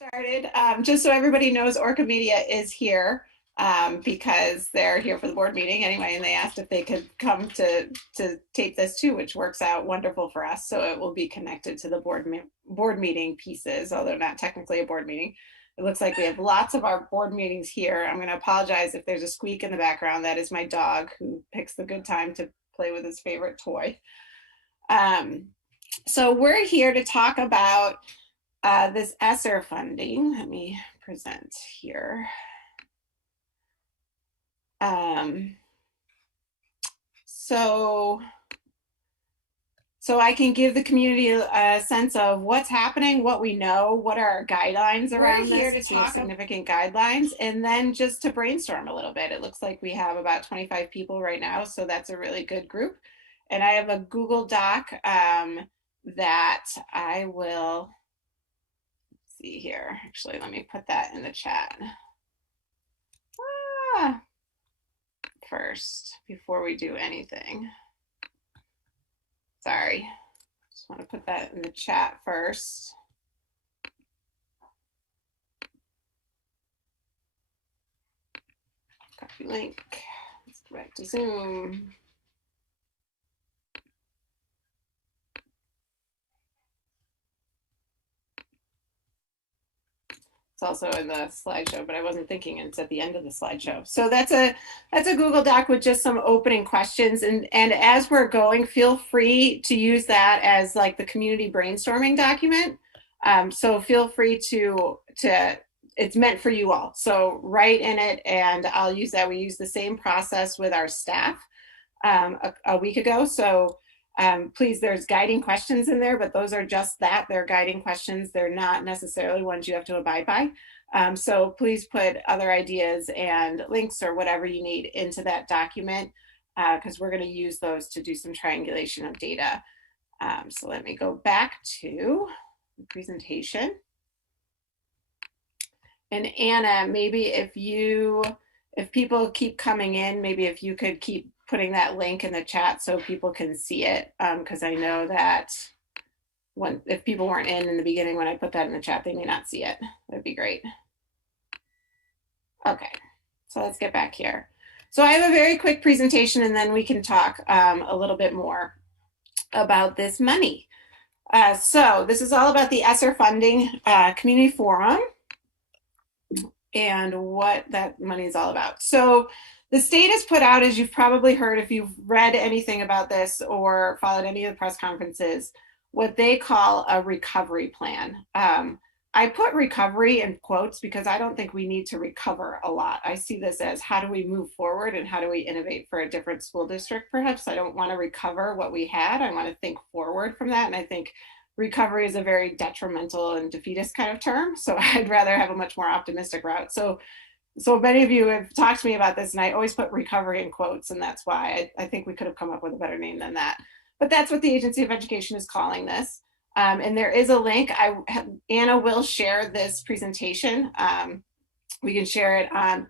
Started. Just so everybody knows, Orca Media is here because they're here for the board meeting anyway, and they asked if they could come to tape this too, which works out wonderful for us. So it will be connected to the board meeting pieces, although not technically a board meeting. It looks like we have lots of our board meetings here. I'm going to apologize if there's a squeak in the background. That is my dog who picks the good time to play with his favorite toy. So we're here to talk about this ESSER funding. Let me present here. So I can give the community a sense of what's happening, what we know, what are our guidelines around this. We're here to talk significant guidelines, and then just to brainstorm a little bit. It looks like we have about 25 people right now, so that's a really good group. And I have a Google Doc that I will see here. Actually, let me put that in the chat first before we do anything. Sorry, just want to put that in the chat first. Copy link. Let's go back to Zoom. It's also in the slideshow, but I wasn't thinking it's at the end of the slideshow. So that's a Google Doc with just some opening questions. And as we're going, feel free to use that as like the community brainstorming document. So feel free to it's meant for you all. So write in it, and I'll use that. We use the same process with our staff a week ago. So please, there's guiding questions in there, but those are just that. They're guiding questions. They're not necessarily ones you have to abide by. So please put other ideas and links or whatever you need into that document because we're going to use those to do some triangulation of data. So let me go back to the presentation. And Anna, maybe if people keep coming in, maybe if you could keep putting that link in the chat so people can see it, because I know that if people weren't in the beginning when I put that in the chat, they may not see it. That'd be great. Okay, so let's get back here. So I have a very quick presentation, and then we can talk a little bit more about this money. So this is all about the ESSER funding community forum and what that money is all about. So the state has put out, as you've probably heard if you've read anything about this or followed any of the press conferences, what they call a recovery plan. I put recovery in quotes because I don't think we need to recover a lot. I see this as how do we move forward and how do we innovate for a different school district perhaps. I don't want to recover what we had. I want to think forward from that. And I think recovery is a very detrimental and defeatist kind of term. So I'd rather have a much more optimistic route. So many of you have talked to me about this, and I always put recovery in quotes, and that's why I think we could have come up with a better name than that. But that's what the Agency of Education is calling this. And there is a link. Anna will share this presentation. We can share it on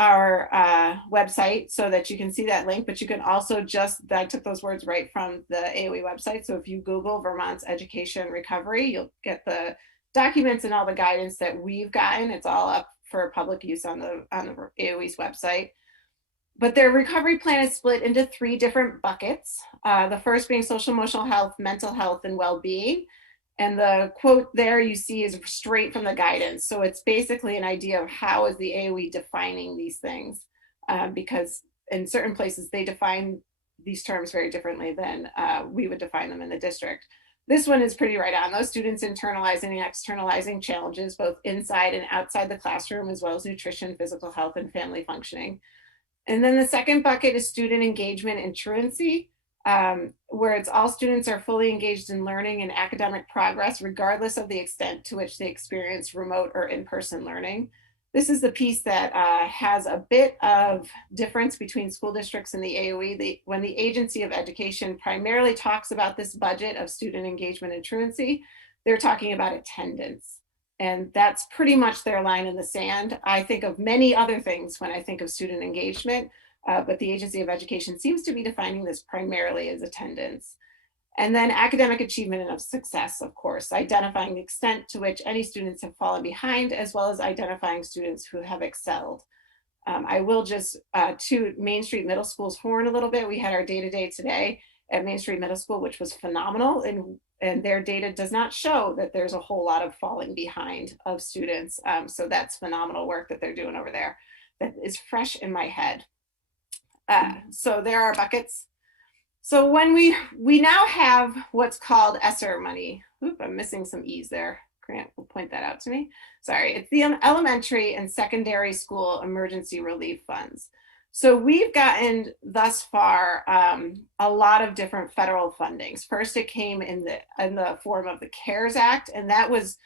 our website so that you can see that link, but you can also I took those words right from the AOE website. So if you Google Vermont's education recovery, you'll get the documents and all the guidance that we've gotten. It's all up for public use on the AOE's website. But their recovery plan is split into 3 different buckets. The first being social emotional health, mental health, and well-being. And the quote there you see is straight from the guidance. So it's basically an idea of how is the AOE defining these things, because in certain places they define these terms very differently than we would define them in the district. This one is pretty right on. Those students internalizing and externalizing challenges both inside and outside the classroom, as well as nutrition, physical health, and family functioning. And then the second bucket is student engagement and truancy, where it's all students are fully engaged in learning and academic progress, regardless of the extent to which they experience remote or in-person learning. This is the piece that has a bit of difference between school districts and the AOE. When the Agency of Education primarily talks about this budget of student engagement and truancy, they're talking about attendance. And that's pretty much their line in the sand. I think of many other things when I think of student engagement, but the Agency of Education seems to be defining this primarily as attendance. And then academic achievement and of success, of course, identifying the extent to which any students have fallen behind, as well as identifying students who have excelled. I will just toot Main Street Middle School's horn a little bit. We had our data day today at Main Street Middle School, which was phenomenal. And their data does not show that there's a whole lot of falling behind of students. So that's phenomenal work that they're doing over there that is fresh in my head. So there are buckets. So when we now have what's called ESSER money. Oop, I'm missing some E's there. Grant will point that out to me. Sorry, it's the elementary and secondary school emergency relief funds. So we've gotten thus far a lot of different federal fundings. First, it came in the form of the CARES Act, and that was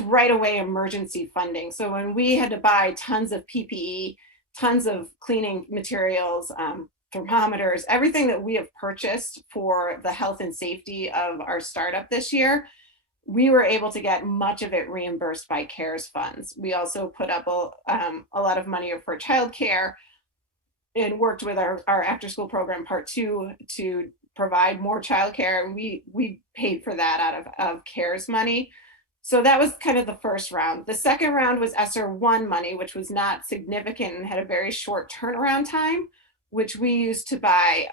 right away emergency funding. So when we had to buy tons of PPE, tons of cleaning materials, thermometers, everything that we have purchased for the health and safety of our startup this year, we were able to get much of it reimbursed by CARES funds. We also put up a lot of money for childcare and worked with our after school program part 2 to provide more childcare. And we paid for that out of CARES money. So that was kind of the first round. The second round was ESSER 1 money, which was not significant and had a very short turnaround time, which we used to buy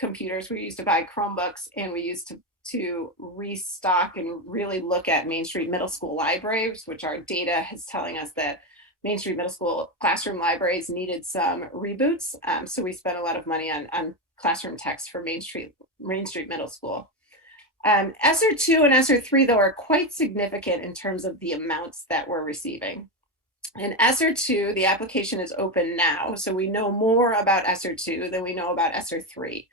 computers, we used to buy Chromebooks, and we used to restock and really look at Main Street Middle School libraries, which our data is telling us that Main Street Middle School classroom libraries needed some reboots. So we spent a lot of money on classroom text for Main Street Middle School. ESSER 2 and ESSER 3, though, are quite significant in terms of the amounts that we're receiving. In ESSER 2, the application is open now, so we know more about ESSER 2 than we know about ESSER 3.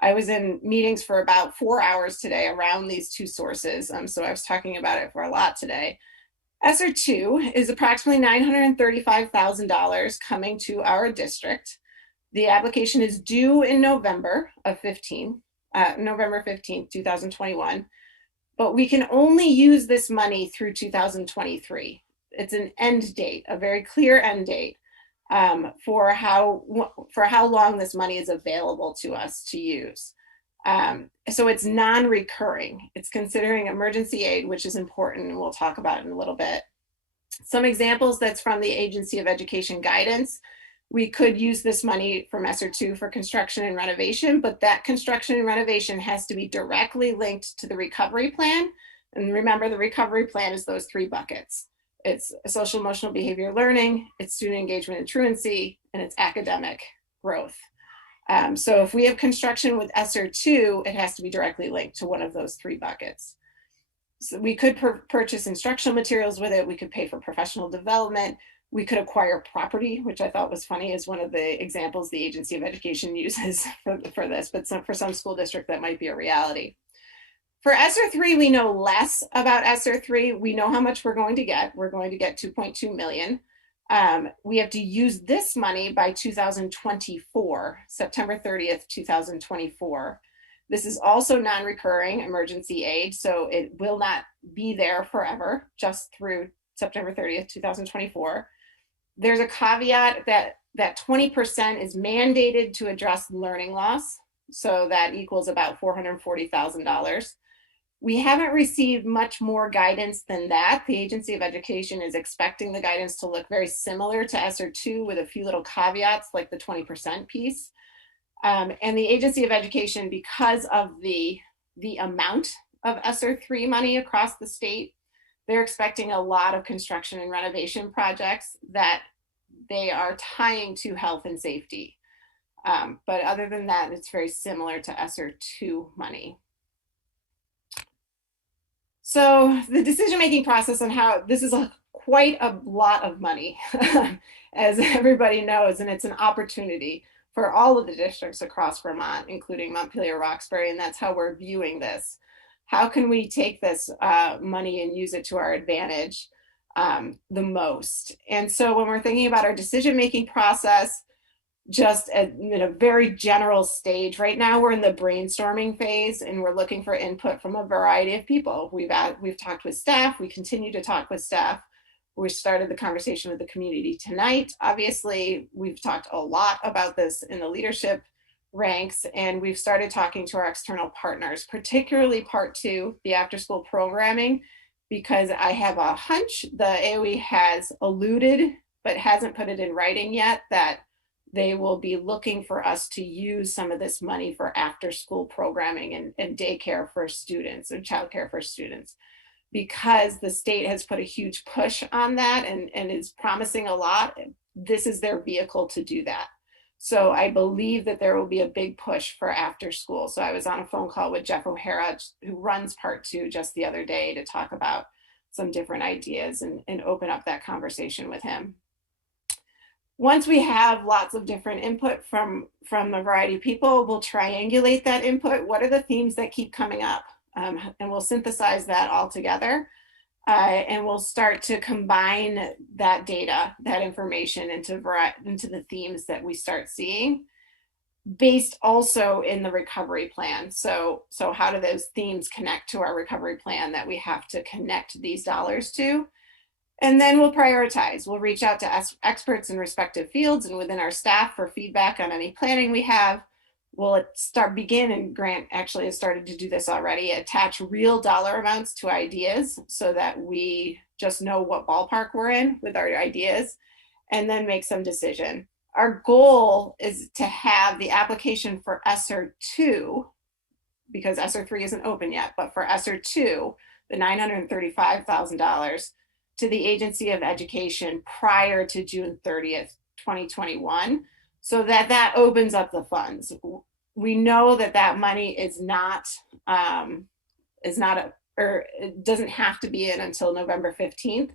I was in meetings for about 4 hours today around these two sources, so I was talking about it for a lot today. ESSER 2 is approximately $935,000 coming to our district. The application is due in November 15th, 2021, but we can only use this money through 2023. It's an end date, a very clear end date for how long this money is available to us to use. So it's non-recurring. It's considering emergency aid, which is important, and we'll talk about it in a little bit. Some examples that's from the Agency of Education guidance. We could use this money from ESSER 2 for construction and renovation, but that construction and renovation has to be directly linked to the recovery plan. And remember, the recovery plan is those 3 buckets. It's social emotional behavior learning, it's student engagement and truancy, and it's academic growth. So if we have construction with ESSER 2, it has to be directly linked to one of those 3 buckets. So we could purchase instructional materials with it. We could pay for professional development. We could acquire property, which I thought was funny, is one of the examples the Agency of Education uses for this, but for some school district that might be a reality. For ESSER 3, we know less about ESSER 3. We know how much we're going to get. We're going to get 2.2 million. We have to use this money by 2024, September 30th, 2024. This is also non-recurring emergency aid, so it will not be there forever, just through September 30th, 2024. There's a caveat that 20% is mandated to address learning loss, so that equals about $440,000. We haven't received much more guidance than that. The Agency of Education is expecting the guidance to look very similar to ESSER 2 with a few little caveats like the 20% piece. And the Agency of Education, because of the amount of ESSER 3 money across the state, they're expecting a lot of construction and renovation projects that they are tying to health and safety. But other than that, it's very similar to ESSER 2 money. So the decision-making process on how this is quite a lot of money, as everybody knows, and it's an opportunity for all of the districts across Vermont, including Montpelier-Roxbury, and that's how we're viewing this. How can we take this money and use it to our advantage the most? And so when we're thinking about our decision-making process, just in a very general stage, right now we're in the brainstorming phase and we're looking for input from a variety of people. We've talked with staff, we continue to talk with staff. We started the conversation with the community tonight. Obviously, we've talked a lot about this in the leadership ranks, and we've started talking to our external partners, particularly part two, the after school programming, because I have a hunch the AOE has alluded, but hasn't put it in writing yet, that they will be looking for us to use some of this money for after school programming and daycare for students and childcare for students, because the state has put a huge push on that and is promising a lot. This is their vehicle to do that. So I believe that there will be a big push for after school. So I was on a phone call with Jeff O'Hara, who runs part two, just the other day to talk about some different ideas and open up that conversation with him. Once we have lots of different input from a variety of people, we'll triangulate that input. What are the themes that keep coming up? And we'll synthesize that all together. And we'll start to combine that data, that information into the themes that we start seeing, based also in the recovery plan. So how do those themes connect to our recovery plan that we have to connect these dollars to? And then we'll prioritize. We'll reach out to experts in respective fields and within our staff for feedback on any planning we have. We'll begin, and Grant actually has started to do this already, attach real dollar amounts to ideas so that we just know what ballpark we're in with our ideas, and then make some decision. Our goal is to have the application for ESSER 2, because ESSER 3 isn't open yet, but for ESSER 2, the $935,000 to the Agency of Education prior to June 30th, 2021. So that opens up the funds. We know that money is not or it doesn't have to be in until November 15th.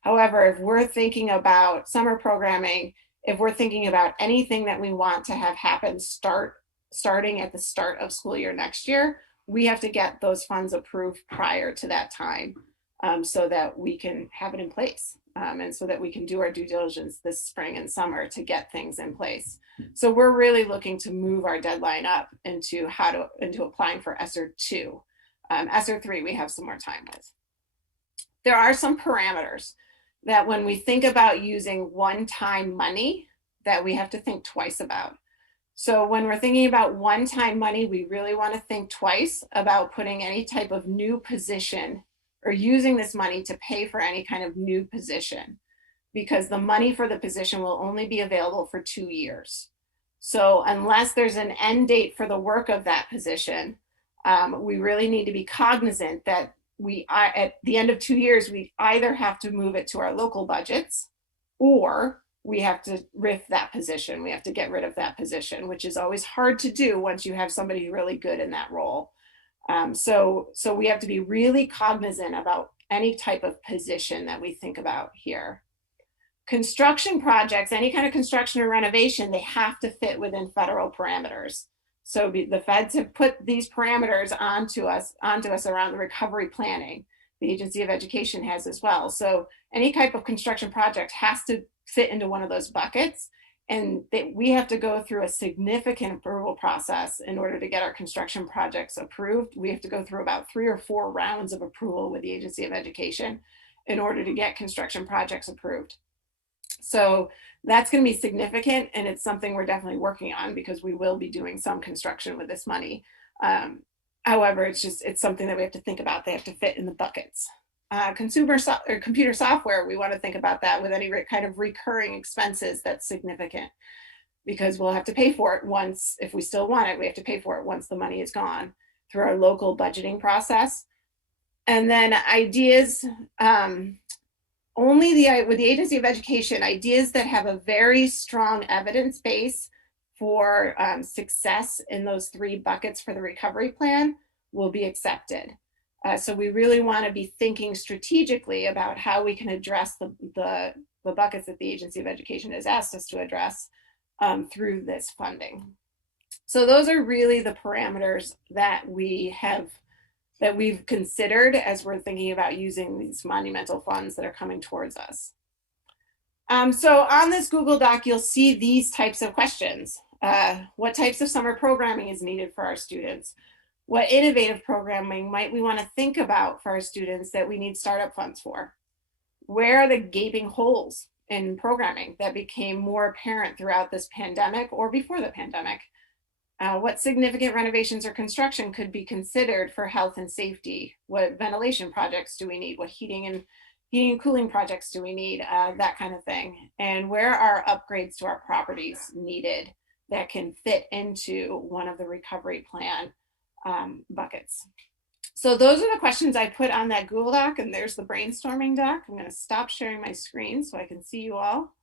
However, if we're thinking about summer programming, if we're thinking about anything that we want to have happen starting at the start of school year next year, we have to get those funds approved prior to that time, so that we can have it in place. And so that we can do our due diligence this spring and summer to get things in place. So we're really looking to move our deadline up into applying for ESSER 2. ESSER 3 we have some more time with. There are some parameters that when we think about using one-time money that we have to think twice about. So when we're thinking about one-time money, we really want to think twice about putting any type of new position or using this money to pay for any kind of new position, because the money for the position will only be available for 2 years. So unless there's an end date for the work of that position, we really need to be cognizant that at the end of 2 years, we either have to move it to our local budgets, or we have to RIF that position. We have to get rid of that position, which is always hard to do once you have somebody really good in that role. So we have to be really cognizant about any type of position that we think about here. Construction projects, any kind of construction or renovation, they have to fit within federal parameters. So the feds have put these parameters onto us around the recovery planning. The Agency of Education has as well. So any type of construction project has to fit into one of those buckets. And we have to go through a significant approval process in order to get our construction projects approved. We have to go through about 3 or 4 rounds of approval with the Agency of Education in order to get construction projects approved. So that's going to be significant, and it's something we're definitely working on because we will be doing some construction with this money. However, it's something that we have to think about. They have to fit in the buckets. Computer software, we want to think about that with any kind of recurring expenses that's significant, because we'll have to pay for it once. If we still want it, we have to pay for it once the money is gone through our local budgeting process. And then ideas, with the Agency of Education, ideas that have a very strong evidence base for success in those 3 buckets for the recovery plan will be accepted. So we really want to be thinking strategically about how we can address the buckets that the Agency of Education has asked us to address through this funding. So those are really the parameters that we've considered as we're thinking about using these monumental funds that are coming towards us. So on this Google Doc, you'll see these types of questions. What types of summer programming is needed for our students? What innovative programming might we want to think about for our students that we need startup funds for? Where are the gaping holes in programming that became more apparent throughout this pandemic or before the pandemic? What significant renovations or construction could be considered for health and safety? What ventilation projects do we need? What heating and cooling projects do we need? That kind of thing. And where are upgrades to our properties needed that can fit into one of the recovery plan buckets? So those are the questions I put on that Google Doc, and there's the brainstorming doc. I'm going to stop sharing my screen so I can see you all.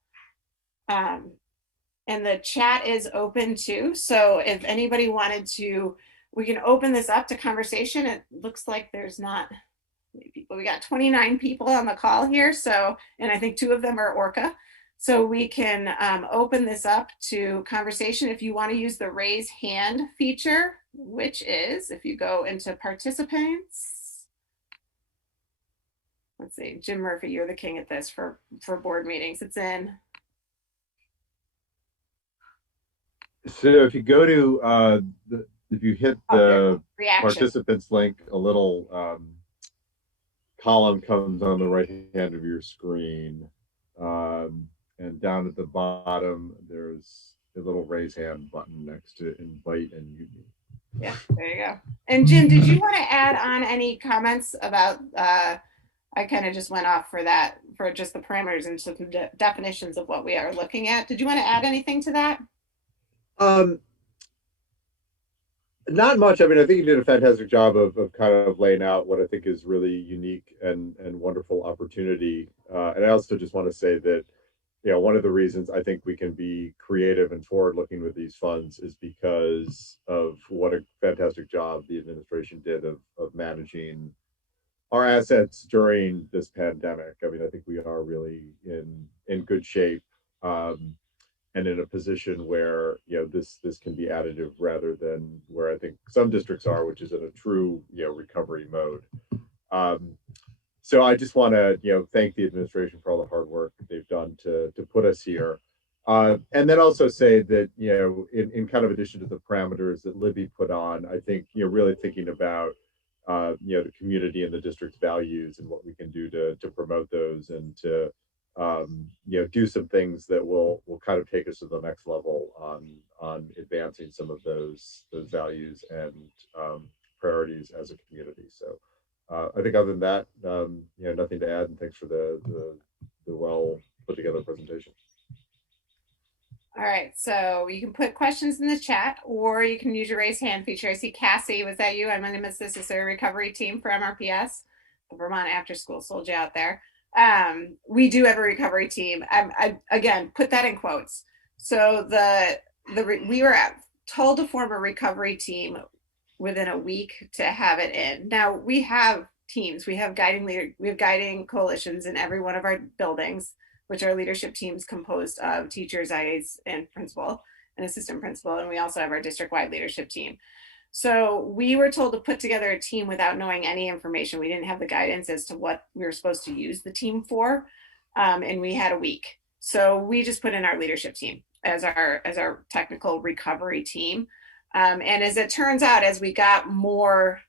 And the chat is open too. So if anybody wanted to, we can open this up to conversation. It looks like there's not many people. We got 29 people on the call here. So, and I think 2 of them are Orca. So we can open this up to conversation if you want to use the raise hand feature, which is if you go into participants. Let's see, Jim Murphy, you're the king at this for board meetings. It's in. So if you go to if you hit the participants link, a little column comes on the right hand of your screen, and down at the bottom there's a little raise hand button next to invite and mute me. Yeah, there you go. And Jim, did you want to add on any comments about? I kind of just went off for that, for just the parameters and some definitions of what we are looking at. Did you want to add anything to that? Not much. I mean, I think you did a fantastic job of kind of laying out what I think is really unique and wonderful opportunity. And I also just want to say that, you know, one of the reasons I think we can be creative and forward-looking with these funds is because of what a fantastic job the administration did of managing our assets during this pandemic. I mean, I think we are really in good shape. And in a position where, you know, this can be additive rather than where I think some districts are, which is in a true, you know, recovery mode. So I just want to, you know, thank the administration for all the hard work they've done to put us here. And then also say that, you know, in kind of addition to the parameters that Libby put on, I think, you know, really thinking about, you know, the community and the district's values and what we can do to promote those and to, you know, do some things that will kind of take us to the next level on advancing some of those values and priorities as a community. So I think other than that, you know, nothing to add. And thanks for the well put together presentation. All right, so you can put questions in the chat, or you can use your raise hand feature. I see Cassie, was that you? I'm going to miss this. Is there a recovery team for MRPS? The Vermont After School Soldier out there. We do have a recovery team. I again put that in quotes. So we were told to form a recovery team within a week to have it in. Now we have teams. We have guiding coalitions in every one of our buildings, which are leadership teams composed of teachers, IAs, and principal and assistant principal. And we also have our district-wide leadership team. So we were told to put together a team without knowing any information. We didn't have the guidance as to what we were supposed to use the team for. And we had a week. So we just put in our leadership team as our technical recovery team. And as it turns out, as we got more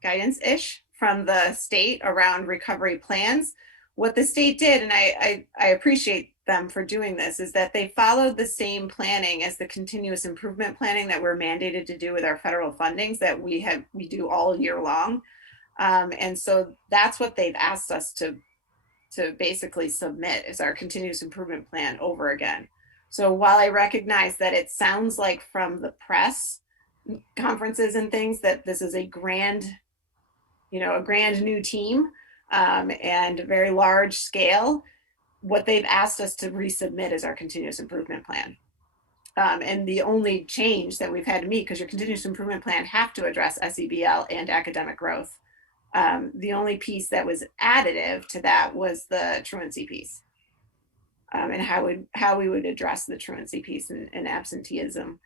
guidance-ish from the state around recovery plans, what the state did, and I appreciate them for doing this, is that they followed the same planning as the continuous improvement planning that we're mandated to do with our federal fundings that we do all year long. And so that's what they've asked us to basically submit is our continuous improvement plan over again. So while I recognize that it sounds like from the press conferences and things that this is a grand new team, and very large scale, what they've asked us to resubmit is our continuous improvement plan. And the only change that we've had to meet, because your continuous improvement plan have to address SEBL and academic growth. The only piece that was additive to that was the truancy piece, and how we would address the truancy piece and absenteeism.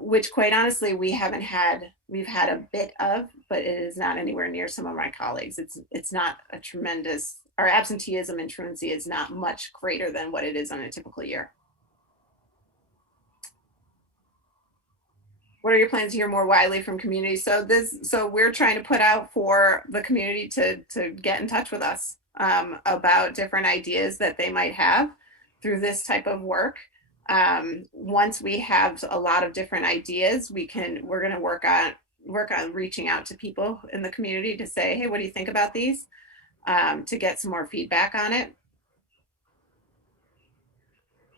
Which quite honestly, we've had a bit of, but it is not anywhere near some of my colleagues. It's not a tremendous, our absenteeism and truancy is not much greater than what it is on a typical year. What are your plans to hear more widely from communities? So we're trying to put out for the community to get in touch with us about different ideas that they might have through this type of work. Once we have a lot of different ideas, we're going to work on reaching out to people in the community to say, hey, what do you think about these? To get some more feedback on it.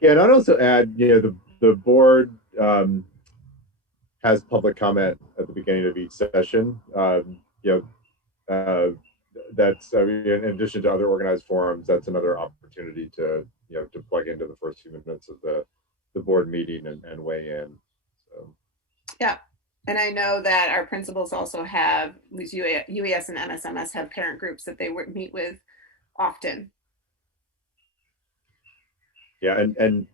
Yeah, and I'd also add, the board has public comment at the beginning of each session. That's, I mean, in addition to other organized forums, that's another opportunity to, to plug into the first few minutes of the board meeting and weigh in. So. Yeah. And I know that our principals also have, these UES and MSMS have parent groups that they meet with often. Yeah, and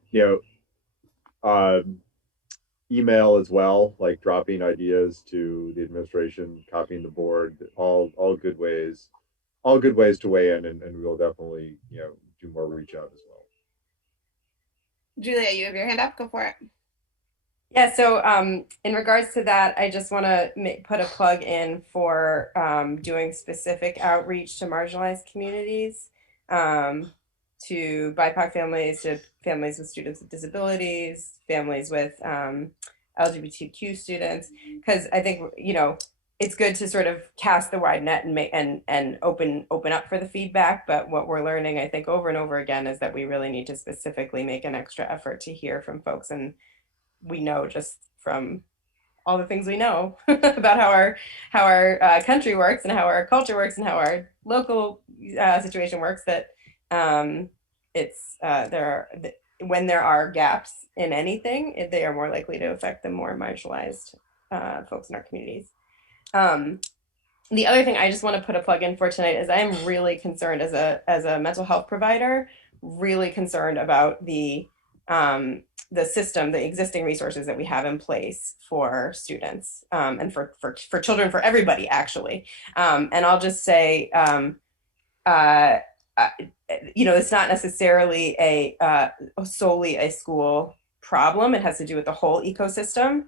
um, email as well, like dropping ideas to the administration, copying the board, all good ways to weigh in, and we'll definitely, do more reach out as well. Julia, you have your hand up. Go for it. Yeah, so in regards to that, I just want to put a plug in for doing specific outreach to marginalized communities, um, to BIPOC families, to families with students with disabilities, families with LGBTQ students, because I think it's good to sort of cast the wide net and make and open up for the feedback. But what we're learning, I think, over and over again, is that we really need to specifically make an extra effort to hear from folks, and we know just from all the things we know about how our country works and how our culture works and how our local situation works that it's there are when there are gaps in anything, they are more likely to affect the more marginalized folks in our communities. Um, the other thing I just want to put a plug in for tonight is I am really concerned as a mental health provider, really concerned about the system, the existing resources that we have in place for students, and for children, for everybody actually. And I'll just say, uh, uh, it's not necessarily solely a school problem. It has to do with the whole ecosystem.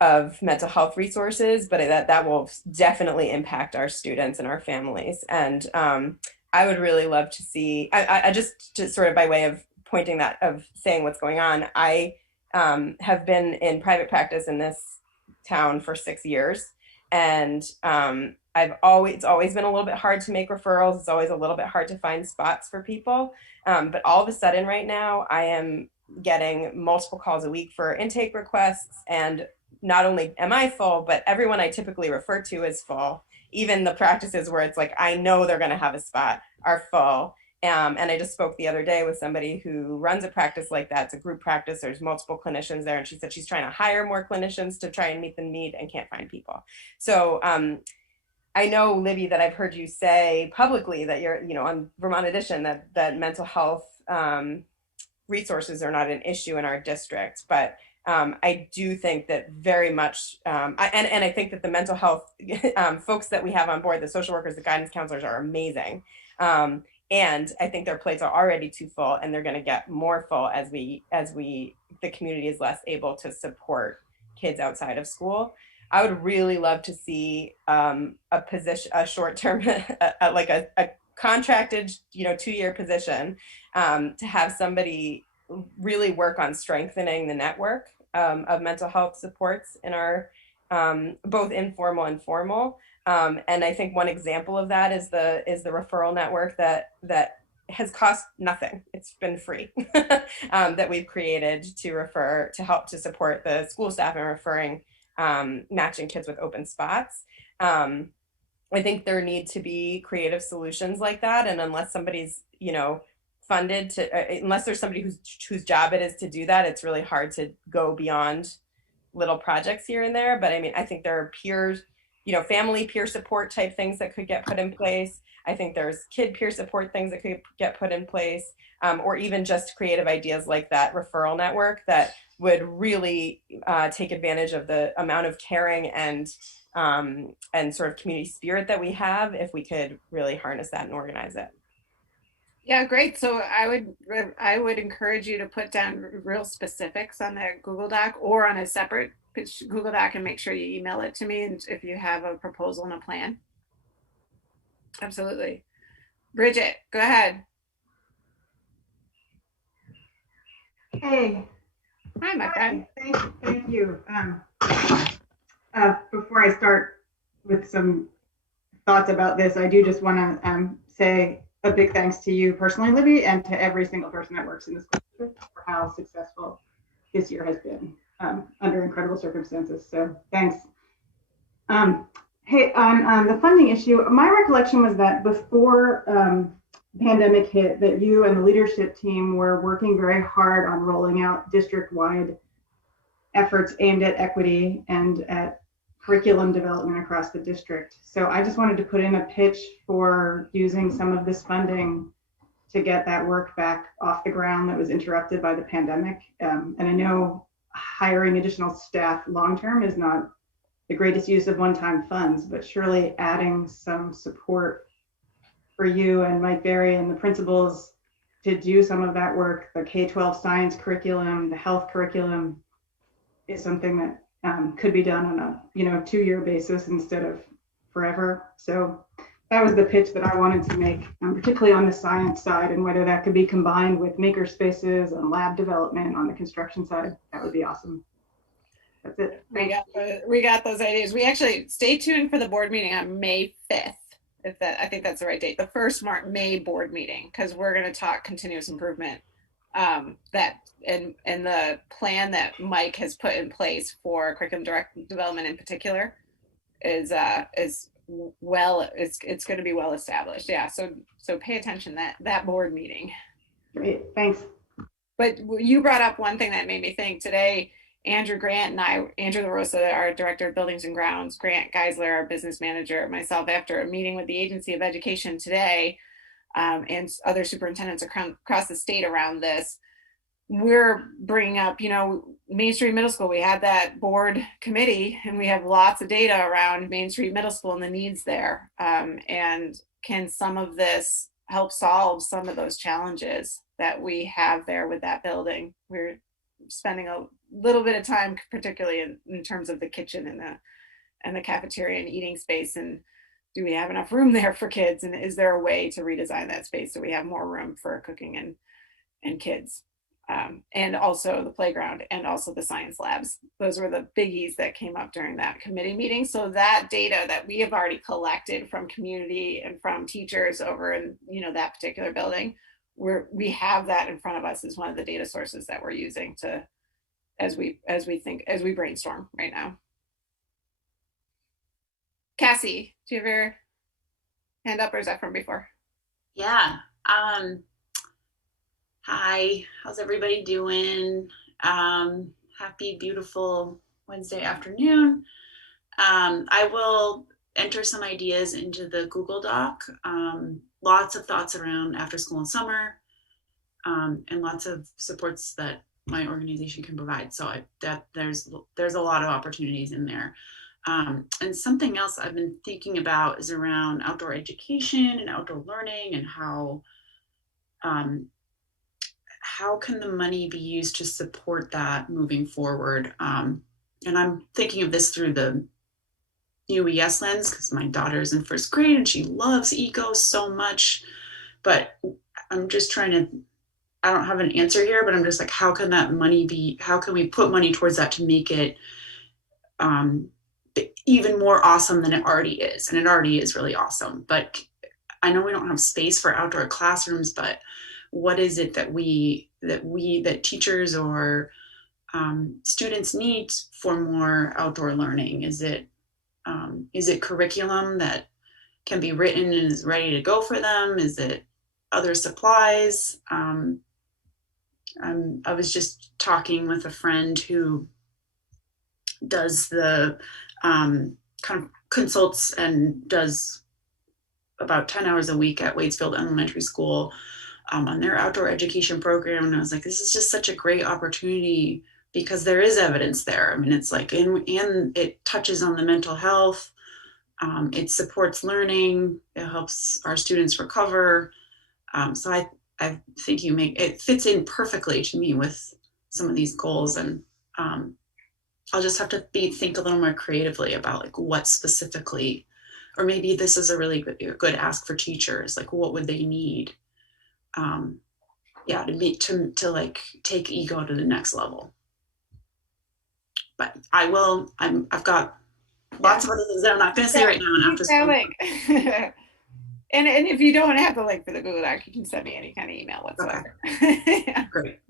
Of mental health resources, but that will definitely impact our students and our families. And I would really love to see. I just sort of by way of pointing that of saying what's going on. I have been in private practice in this town for 6 years, and it's always been a little bit hard to make referrals. It's always a little bit hard to find spots for people. But all of a sudden, right now, I am getting multiple calls a week for intake requests, and not only am I full, but everyone I typically refer to is full. Even the practices where it's like, I know they're going to have a spot are full. And I just spoke the other day with somebody who runs a practice like that. It's a group practice. There's multiple clinicians there. And she said she's trying to hire more clinicians to try and meet the need and can't find people. So I know, Libby, that I've heard you say publicly that you're, on Vermont Edition, that mental health resources are not an issue in our district. But I do think that very much, and I think that the mental health folks that we have on board, the social workers, the guidance counselors, are amazing. And I think their plates are already too full, and they're going to get more full as the community is less able to support kids outside of school. I would really love to see a short-term, like a contracted, 2-year position, to have somebody really work on strengthening the network of mental health supports in our both informal and formal. And I think one example of that is the referral network that has cost nothing. It's been free that we've created to help to support the school staff in referring, matching kids with open spots. I think there need to be creative solutions like that, and unless somebody's funded to, unless there's somebody whose job it is to do that, it's really hard to go beyond little projects here and there. But I mean, I think there are peers, family peer support type things that could get put in place. I think there's kid peer support things that could get put in place, or even just creative ideas like that referral network that would really take advantage of the amount of caring and sort of community spirit that we have, if we could really harness that and organize it. Yeah, great. So I would encourage you to put down real specifics on that Google Doc or on a separate Google Doc, and make sure you email it to me, and if you have a proposal and a plan. Absolutely. Bridget, go ahead. Hey, Hi, my friend. thank you. Before I start with some thoughts about this, I do just want to say a big thanks to you personally, Libby, and to every single person that works in this district for how successful this year has been under incredible circumstances. So thanks. Hey, on the funding issue, my recollection was that before the pandemic hit, that you and the leadership team were working very hard on rolling out district-wide efforts aimed at equity and at curriculum development across the district. So I just wanted to put in a pitch for using some of this funding to get that work back off the ground that was interrupted by the pandemic. And I know hiring additional staff long-term is not the greatest use of one-time funds, but surely adding some support for you and Mike Berry and the principals to do some of that work, the K-12 science curriculum, the health curriculum, is something that could be done on a 2-year basis instead of forever. So that was the pitch that I wanted to make, particularly on the science side, and whether that could be combined with maker spaces and lab development on the construction side, that would be awesome. That's it. We got those ideas. We actually stay tuned for the board meeting on May 5th. I think that's the right date, the first May board meeting, because we're going to talk continuous improvement. That and the plan that Mike has put in place for curriculum development in particular is well, it's going to be well established. Yeah, so pay attention that board meeting. Great, thanks. But you brought up one thing that made me think today. Andrew Grant and I, Andrew LaRosa, our director of buildings and grounds, Grant Geisler, our business manager, myself, after a meeting with the Agency of Education today, and other superintendents across the state around this, we're bringing up, Main Street Middle School. We had that board committee, and we have lots of data around Main Street Middle School and the needs there. And can some of this help solve some of those challenges that we have there with that building? We're spending a little bit of time, particularly in terms of the kitchen and the cafeteria and eating space. And do we have enough room there for kids? And is there a way to redesign that space so we have more room for cooking and kids? And also the playground and also the science labs. Those were the biggies that came up during that committee meeting. So that data that we have already collected from community and from teachers over in that particular building, we have that in front of us as one of the data sources that we're using to as we brainstorm right now. Cassie, do you have your hand up, or is that from before? Yeah. Hi, how's everybody doing? Happy, beautiful Wednesday afternoon. I will enter some ideas into the Google Doc. Lots of thoughts around after school and summer, and lots of supports that my organization can provide. So there's a lot of opportunities in there. And something else I've been thinking about is around outdoor education and outdoor learning, and how can the money be used to support that moving forward? And I'm thinking of this through the UES lens, because my daughter's in first grade and she loves eco so much, but I'm just I don't have an answer here, but I'm just like, how can we put money towards that to make it even more awesome than it already is? And it already is really awesome, but I know we don't have space for outdoor classrooms, but what is it that teachers or students need for more outdoor learning? Is it curriculum that can be written and is ready to go for them? Is it other supplies? I was just talking with a friend who does the kind of consults and does about 10 hours a week at Waitsfield Elementary School on their outdoor education program. And I was like, this is just such a great opportunity, because there is evidence there. I mean, it's like, and it touches on the mental health. It supports learning. It helps our students recover. So I think it fits in perfectly to me with some of these goals. And I'll just have to think a little more creatively about like what specifically, or maybe this is a really good ask for teachers. Like, what would they need? yeah, to like take ego to the next level. But I've got lots of other things that I'm not going to say right now and after school. And if you don't want to have the link for the Google Doc, you can send me any kind of email whatsoever. Okay. Yeah. Great.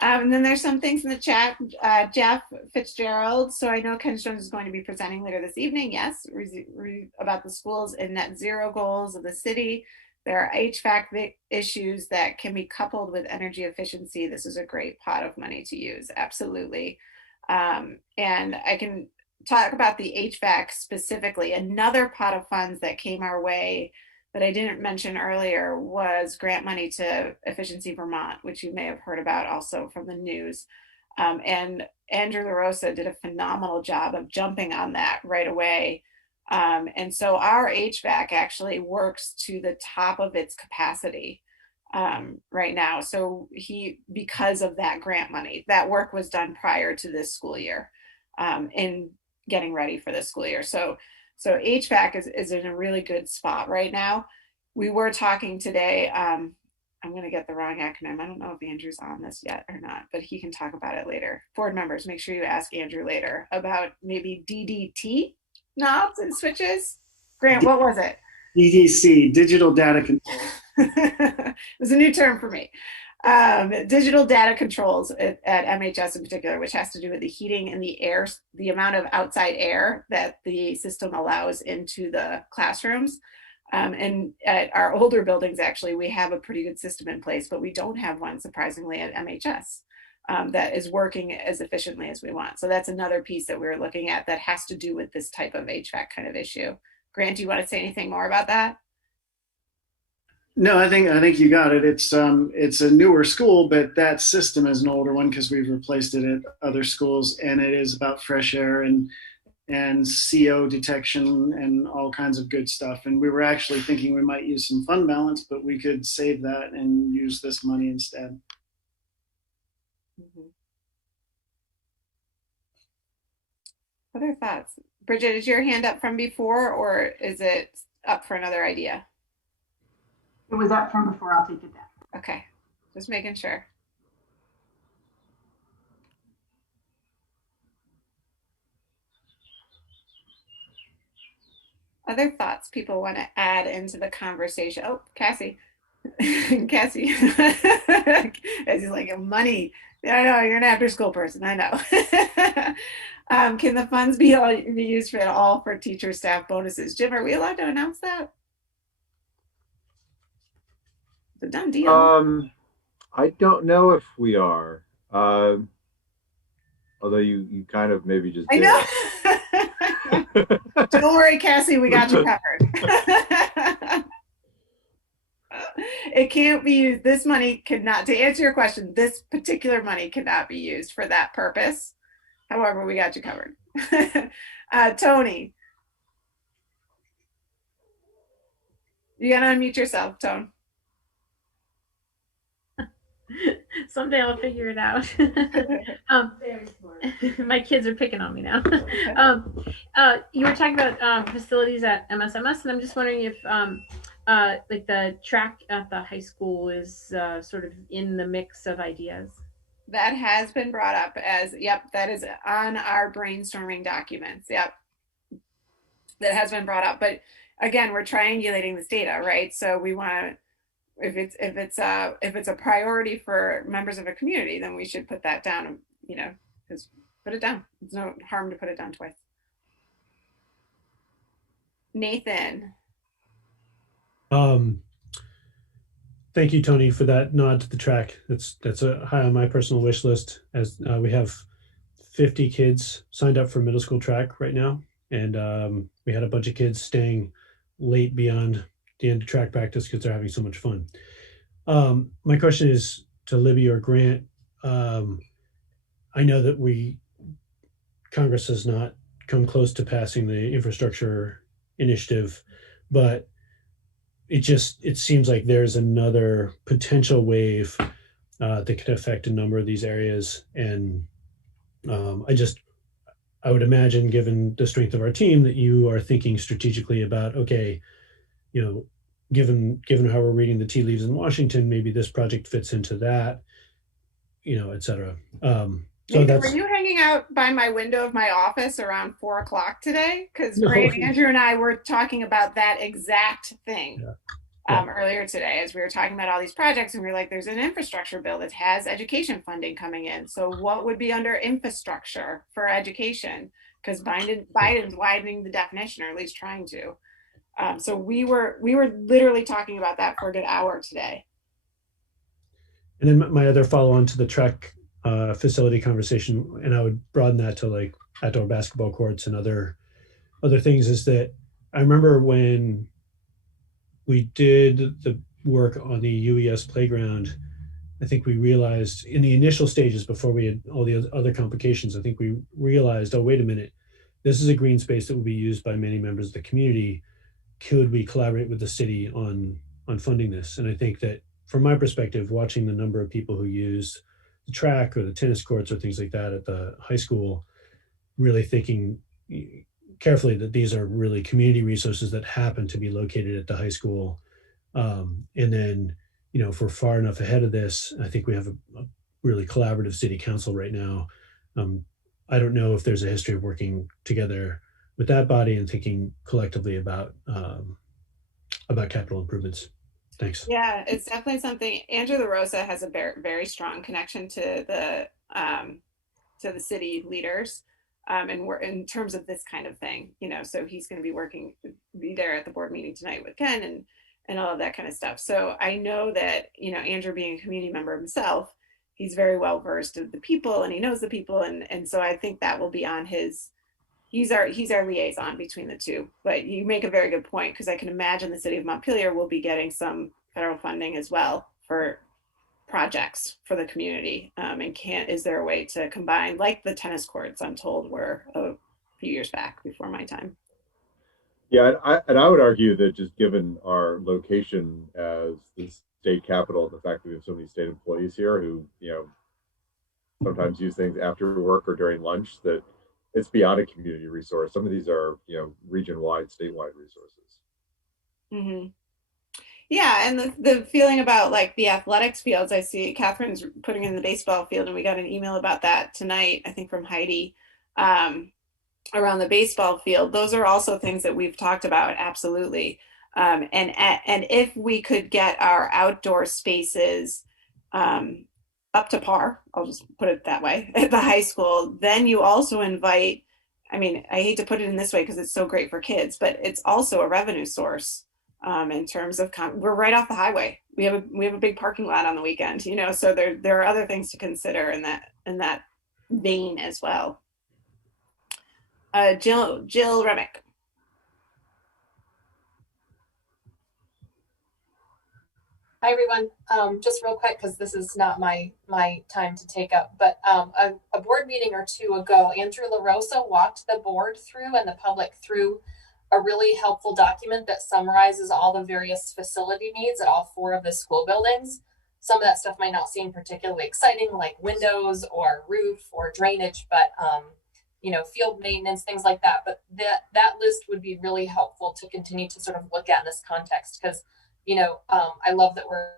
And then there's some things in the chat. Jeff Fitzgerald. So I know Ken Jones is going to be presenting later this evening. Yes, about the schools and net zero goals of the city. There are HVAC issues that can be coupled with energy efficiency. This is a great pot of money to use. Absolutely. And I can talk about the HVAC specifically. Another pot of funds that came our way that I didn't mention earlier was grant money to Efficiency Vermont, which you may have heard about also from the news. And Andrew LaRosa did a phenomenal job of jumping on that right away. And so our HVAC actually works to the top of its capacity right now. So because of that grant money, that work was done prior to this school year in getting ready for this school year. So HVAC is in a really good spot right now. We were talking today, I'm going to get the wrong acronym. I don't know if Andrew's on this yet or not, but he can talk about it later. Board members, make sure you ask Andrew later about maybe DDT knobs and switches. Grant, what was it? DDC, digital data control. It was a new term for me. Digital data controls at MHS in particular, which has to do with the heating and the air, the amount of outside air that the system allows into the classrooms. And at our older buildings, actually, we have a pretty good system in place, but we don't have one, surprisingly, at MHS that is working as efficiently as we want. So that's another piece that we're looking at that has to do with this type of HVAC kind of issue. Grant, do you want to say anything more about that? No, I think you got it. It's a newer school, but that system is an older one because we've replaced it at other schools, and it is about fresh air and CO detection and all kinds of good stuff. And we were actually thinking we might use some fund balance, but we could save that and use this money instead. Mm-hmm. Other thoughts? Bridget, is your hand up from before, or is it up for another idea? It was up from before. I'll take it down. Okay, just making sure. Other thoughts people want to add into the conversation? Oh, Cassie. Cassie. Cassie's like, money. I know, you're an after school person. I know. Can the funds be used for all for teacher staff bonuses? Jim, are we allowed to announce that? It's a done deal. I don't know if we are. Although you kind of maybe just I did. know. Don't worry, Cassie, we got you covered. It can't be used. This money cannot, to answer your question, this particular money cannot be used for that purpose. However, we got you covered. Tony. You gotta unmute yourself, Tone. Someday I'll figure it out. Very smart. My kids are picking on me now. You were talking about facilities at MSMS, and I'm just wondering if like the track at the high school is sort of in the mix of ideas. That has been brought up as, yep, that is on our brainstorming documents. Yep. That has been brought up. But again, we're triangulating this data, right? So we want to, if it's a priority for members of a community, then we should put that down, you know, because put it down. There's no harm to put it down twice. Nathan. Thank you, Tony, for that nod to the track. That's a high on my personal wish list, as we have 50 kids signed up for middle school track right now. And we had a bunch of kids staying late beyond the end of track practice because they're having so much fun. My question is to Libby or Grant. I know that Congress has not come close to passing the infrastructure initiative, but it seems like there's another potential wave that could affect a number of these areas. And I would imagine, given the strength of our team, that you are thinking strategically about, okay, you know, given how we're reading the tea leaves in Washington, maybe this project fits into that, et cetera. So Nathan, that's were you hanging out by my window of my office around 4 o'clock today? Because no, Ray and Andrew and I were talking about that exact thing yeah. earlier today as we were talking about all these projects, and we were like, there's an infrastructure bill that has education funding coming in. So what would be under infrastructure for education? Because Biden's widening the definition, or at least trying to. So we were literally talking about that for a good hour today. And then my other follow on to the track facility conversation, and I would broaden that to like outdoor basketball courts and other things, is that I remember when we did the work on the UES playground, I think we realized in the initial stages before we had all the other complications, I think we realized, oh, wait a minute, this is a green space that will be used by many members of the community. Could we collaborate with the city on funding this? And I think that from my perspective, watching the number of people who use the track or the tennis courts or things like that at the high school, really thinking carefully that these are really community resources that happen to be located at the high school. And then, if we're far enough ahead of this, I think we have a really collaborative city council right now. I don't know if there's a history of working together with that body and thinking collectively about capital improvements. Thanks. Yeah, it's definitely something. Andrew LaRosa has a very, very strong connection to the city leaders, and we're in terms of this kind of thing, so he's going to be there at the board meeting tonight with Ken and all of that kind of stuff. So I know that, Andrew being a community member himself, he's very well versed in the people and he knows the people. And so I think that will be on he's our liaison between the two. But you make a very good point, because I can imagine the city of Montpelier will be getting some federal funding as well for projects for the community. Is there a way to combine, like the tennis courts, I'm told were a few years back before my time. Yeah, and I would argue that just given our location as the state capital, the fact that we have so many state employees here who, sometimes use things after work or during lunch, that it's beyond a community resource. Some of these are, region-wide, statewide resources. Mm-hmm. Yeah, and the feeling about like the athletics fields, I see Catherine's putting in the baseball field, and we got an email about that tonight, I think from Heidi, around the baseball field. Those are also things that we've talked about, absolutely. And if we could get our outdoor spaces up to par, I'll just put it that way, at the high school, then you also invite, I hate to put it in this way because it's so great for kids, but it's also a revenue source. In terms of, we're right off the highway. We have a big parking lot on the weekend, so there are other things to consider in that vein as well. Jill Remick. Hi everyone. Just real quick, because this is not my time to take up, but a board meeting or two ago, Andrew LaRosa walked the board through and the public through a really helpful document that summarizes all the various facility needs at all 4 of the school buildings. Some of that stuff might not seem particularly exciting, like windows or roof or drainage, but field maintenance, things like that. But that list would be really helpful to continue to sort of look at in this context, because I love that we're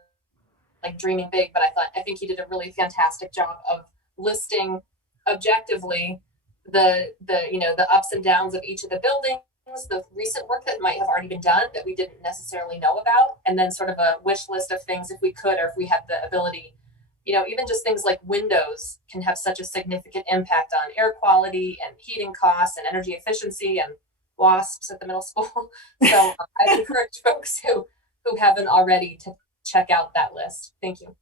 like dreaming big, but I think he did a really fantastic job of listing objectively the ups and downs of each of the buildings, the recent work that might have already been done that we didn't necessarily know about, and then sort of a wish list of things if we could, or if we had the ability, even just things like windows can have such a significant impact on air quality and heating costs and energy efficiency and wasps at the middle school. So I encourage folks who haven't already to check out that list. Thank you.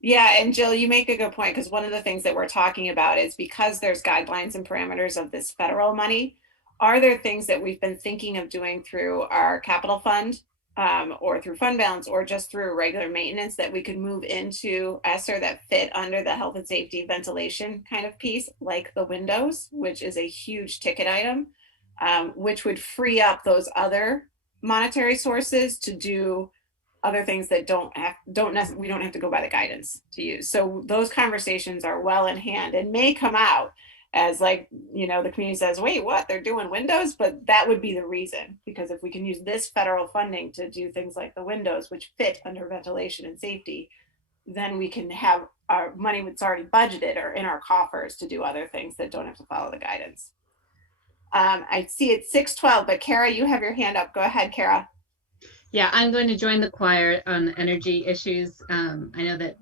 Yeah, and Jill, you make a good point, because one of the things that we're talking about is, because there's guidelines and parameters of this federal money, are there things that we've been thinking of doing through our capital fund, or through fund balance, or just through regular maintenance, that we could move into ESSER that fit under the health and safety ventilation kind of piece, like the windows, which is a huge ticket item, which would free up those other monetary sources to do other things that we don't have to go by the guidance to use. So those conversations are well in hand and may come out as like, the community says, wait, what? They're doing windows? But that would be the reason, because if we can use this federal funding to do things like the windows, which fit under ventilation and safety, then we can have our money that's already budgeted or in our coffers to do other things that don't have to follow the guidance. I see it's 6:12, but Kara, you have your hand up. Go ahead, Kara. Yeah, I'm going to join the choir on energy issues. I know that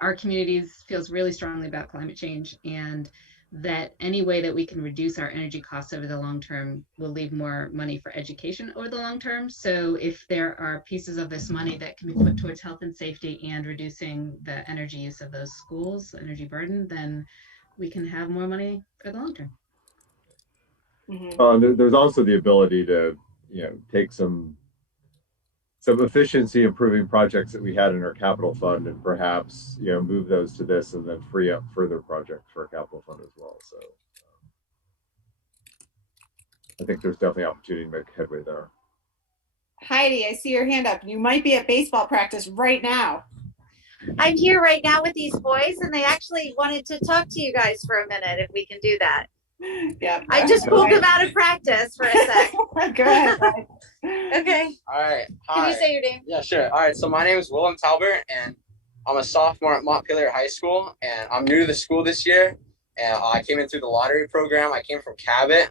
our communities feels really strongly about climate change, and that any way that we can reduce our energy costs over the long term will leave more money for education over the long term. So if there are pieces of this money that can be put towards health and safety and reducing the energy use of those schools, energy burden, then we can have more money for the long term. There's also the ability to, take some efficiency improving projects that we had in our capital fund and perhaps, move those to this and then free up further projects for our capital fund as well. So I think there's definitely opportunity to make headway there. Heidi, I see your hand up. You might be at baseball practice right now. I'm here right now with these boys, and they actually wanted to talk to you guys for a minute, if we can do that. Yeah. I just pulled them out of practice for a sec. Go ahead. Okay. All right. Hi. Can you say your name? Yeah, sure. All right. So my name is Talbert, and I'm a sophomore at Montpelier High School, and I'm new to the school this year. And I came in through the lottery program. I came from Cabot.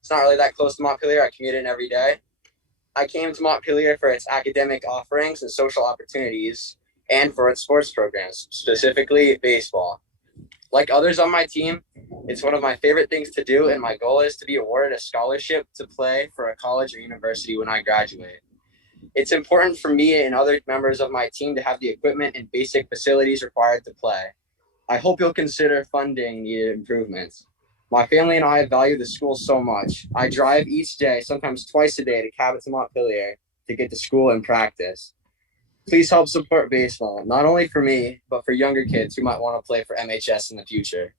It's not really that close to Montpelier. I commute in every day. I came to Montpelier for its academic offerings and social opportunities, and for its sports programs, specifically baseball. Like others on my team, it's one of my favorite things to do, and my goal is to be awarded a scholarship to play for a college or university when I graduate. It's important for me and other members of my team to have the equipment and basic facilities required to play. I hope you'll consider funding needed improvements. My family and I value the school so much. I drive each day, sometimes twice a day, to Cabot to Montpelier to get to school and practice. Please help support baseball, not only for me, but for younger kids who might want to play for MHS in the future.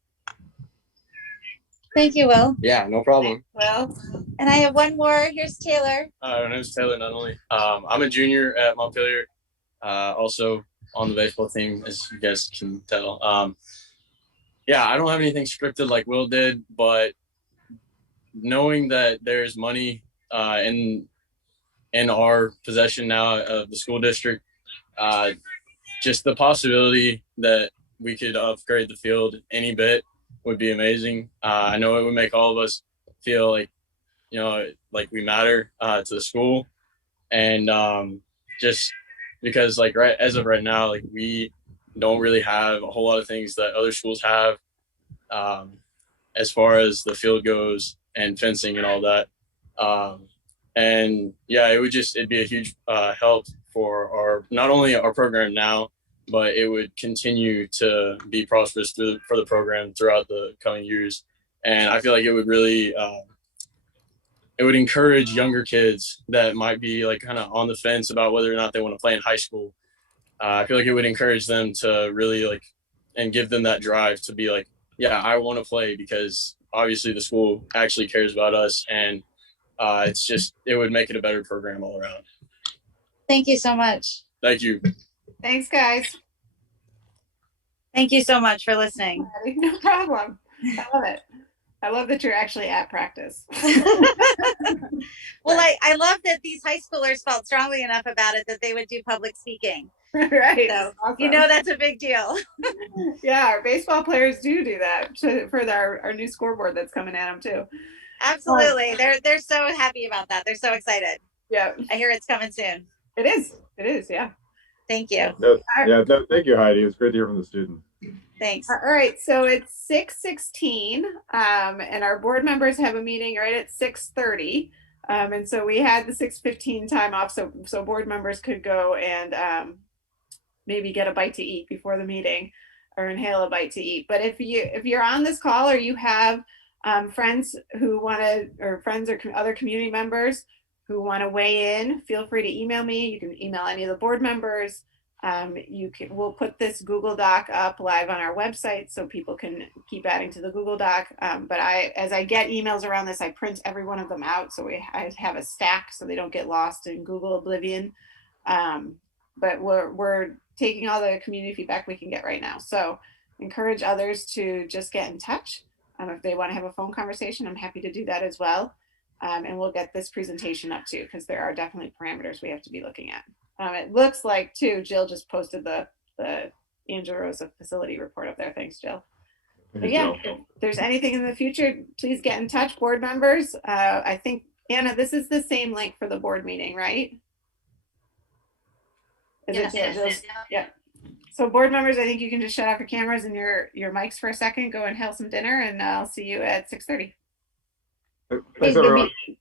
Thank you, Will. Yeah, no problem. Well, and I have one more. Here's Taylor. My name is Taylor Nunley. I'm a junior at Montpelier, also on the baseball team, as you guys can tell. I don't have anything scripted like Will did, but knowing that there's money in our possession now of the school district, just the possibility that we could upgrade the field any bit would be amazing. I know it would make all of us feel like, like we matter to the school. And just because as of right now, we don't really have a whole lot of things that other schools have as far as the field goes and fencing and all that. It'd be a huge help for not only our program now, but it would continue to be prosperous for the program throughout the coming years. And I feel like it would really, it would encourage younger kids that might be kind of on the fence about whether or not they want to play in high school. I feel like it would encourage them to really and give them that drive to be I want to play, because obviously the school actually cares about us, and it would make it a better program all around. Thank you so much. Thank you. Thanks, guys. Thank you so much for listening. No problem. I love it. I love that you're actually at practice. Well, I love that these high schoolers felt strongly enough about it that they would do public speaking. Right. So, awesome. That's a big deal. Yeah, our baseball players do that for our new scoreboard that's coming at them too. Absolutely. They're so happy about that. They're so excited. Yeah. I hear it's coming soon. It is. Yeah. Thank you. Thank you, Heidi. It was great to hear from the student. Thanks. All right. So it's 6:16, and our board members have a meeting right at 6:30. And so we had the 6:15 time off so board members could go and maybe get a bite to eat before the meeting or inhale a bite to eat. But if you're on this call, or you have friends who want to, or friends or other community members who want to weigh in, feel free to email me. You can email any of the board members. We'll put this Google Doc up live on our website so people can keep adding to the Google Doc. But as I get emails around this, I print every one of them out. So I have a stack so they don't get lost in Google oblivion. But we're taking all the community feedback we can get right now. So encourage others to just get in touch. If they want to have a phone conversation, I'm happy to do that as well. And we'll get this presentation up too, because there are definitely parameters we have to be looking at. It looks like too, Jill just posted the Angela Rosa facility report up there. Thanks, Jill. But yeah, if there's anything in the future, please get in touch, board members. I think, Anna, this is the same link for the board meeting, right? Yes. Yeah. So board members, I think you can just shut off your cameras and your mics for a second, go and have some dinner, and I'll see you at 6:30. Hey,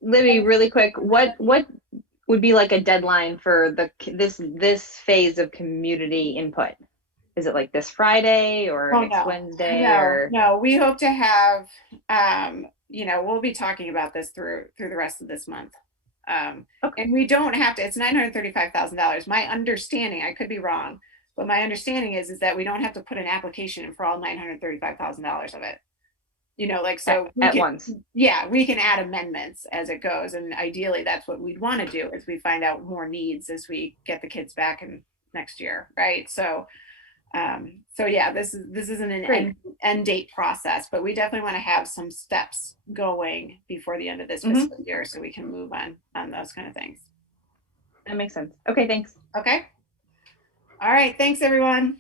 Libby, really quick, what would be like a deadline for this phase of community input? Is it like this Friday or next Wednesday? No, we hope to have, we'll be talking about this through the rest of this month. Okay. And we don't have to, it's $935,000. My understanding, I could be wrong, but my understanding is that we don't have to put an application in for all $935,000 of it. So at once. Yeah, we can add amendments as it goes. And ideally that's what we'd want to do, is we find out more needs as we get the kids back in next year. Right. So yeah, this isn't an end date process, but we definitely want to have some steps going before the end of this fiscal year, so we can move on those kind of things. That makes sense. Okay, thanks. Okay. All right. Thanks, everyone.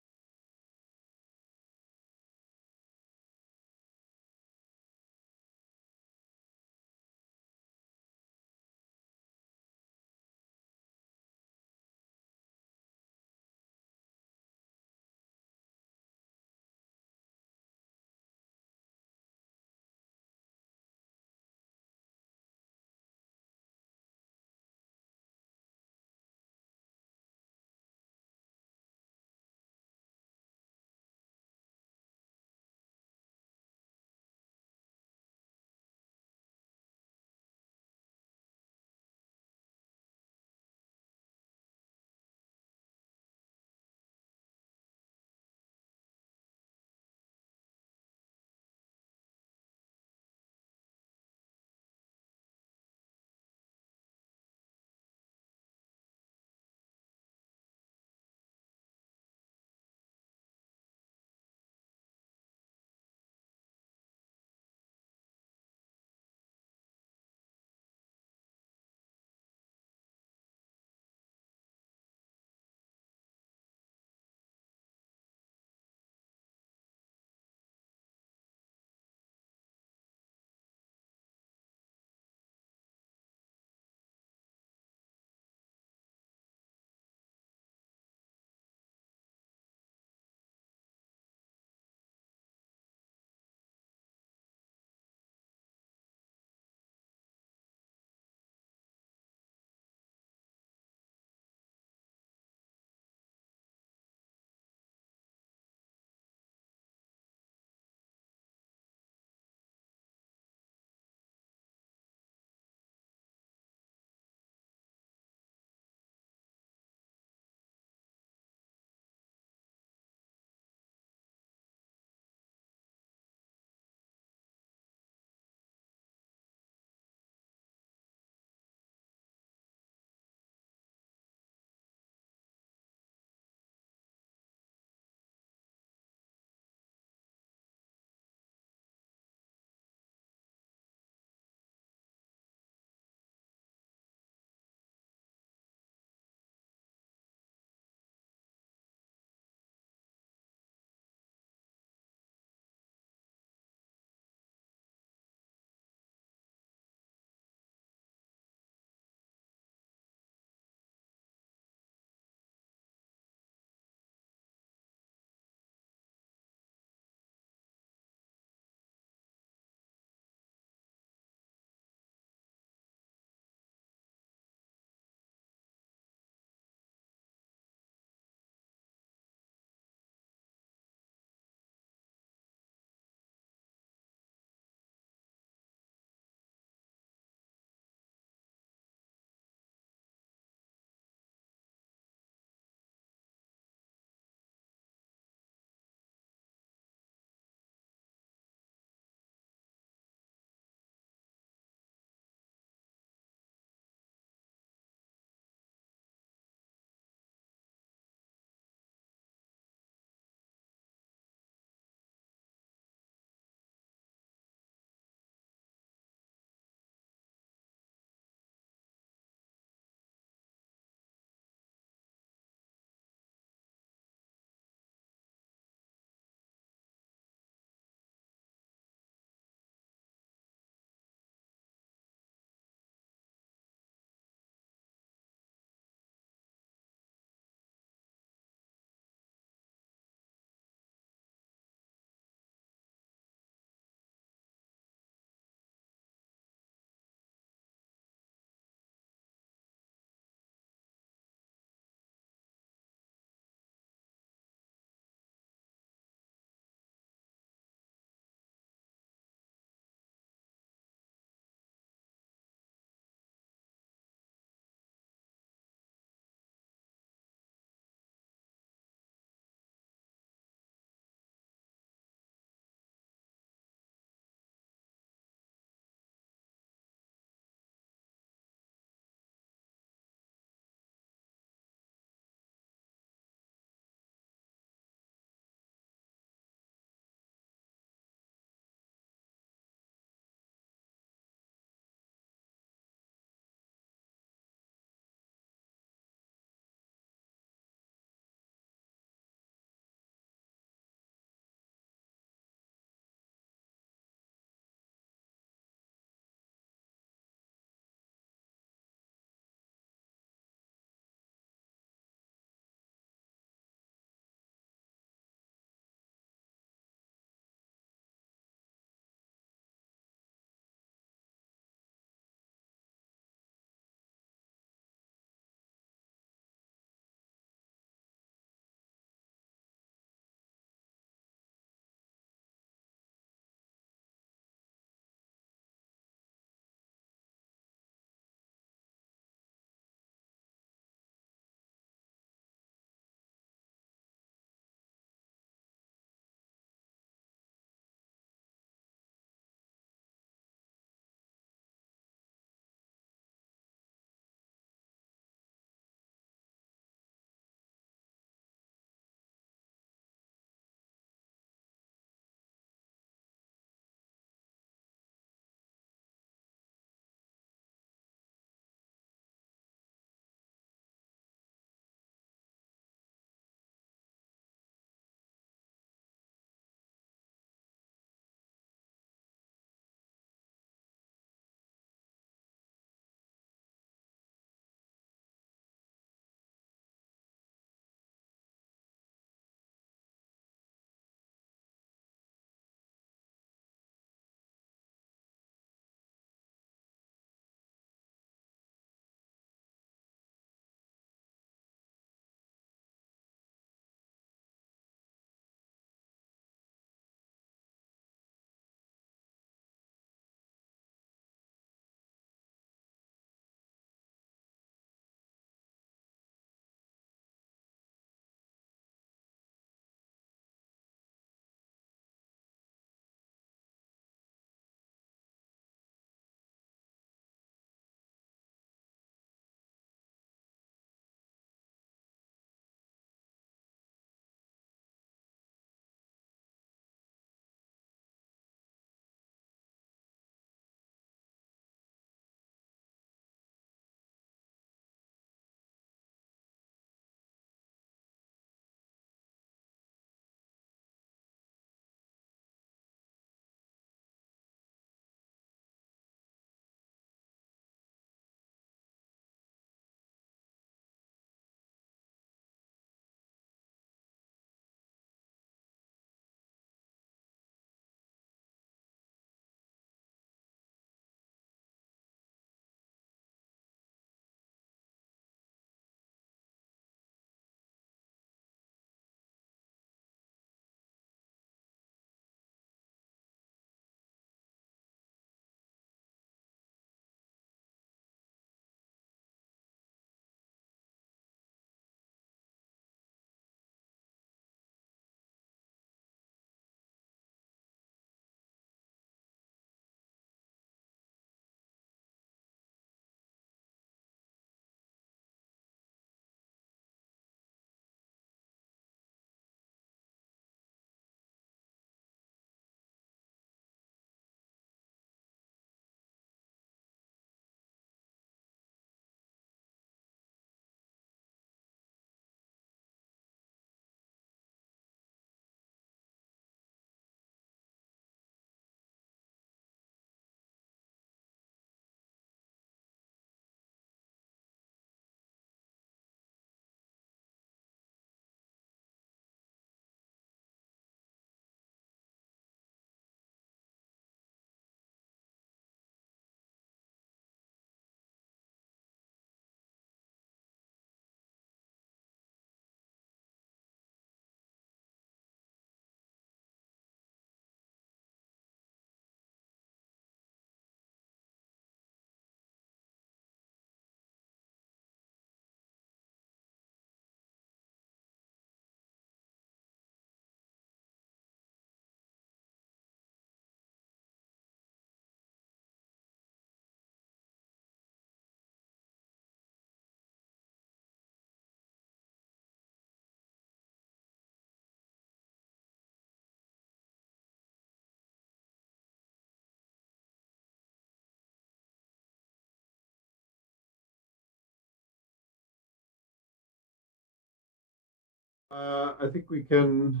I think we can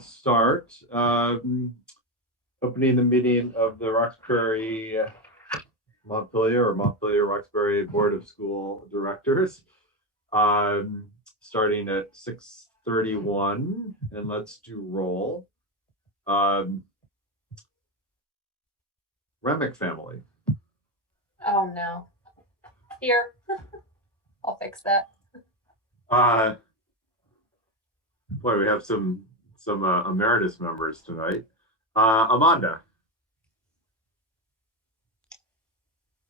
start. Opening the meeting of the Roxbury Montpelier-Roxbury Board of School Directors, starting at 6:31, and let's do roll. Remick family. Oh no. Here. I'll fix that. Boy, we have some emeritus members tonight. Amanda.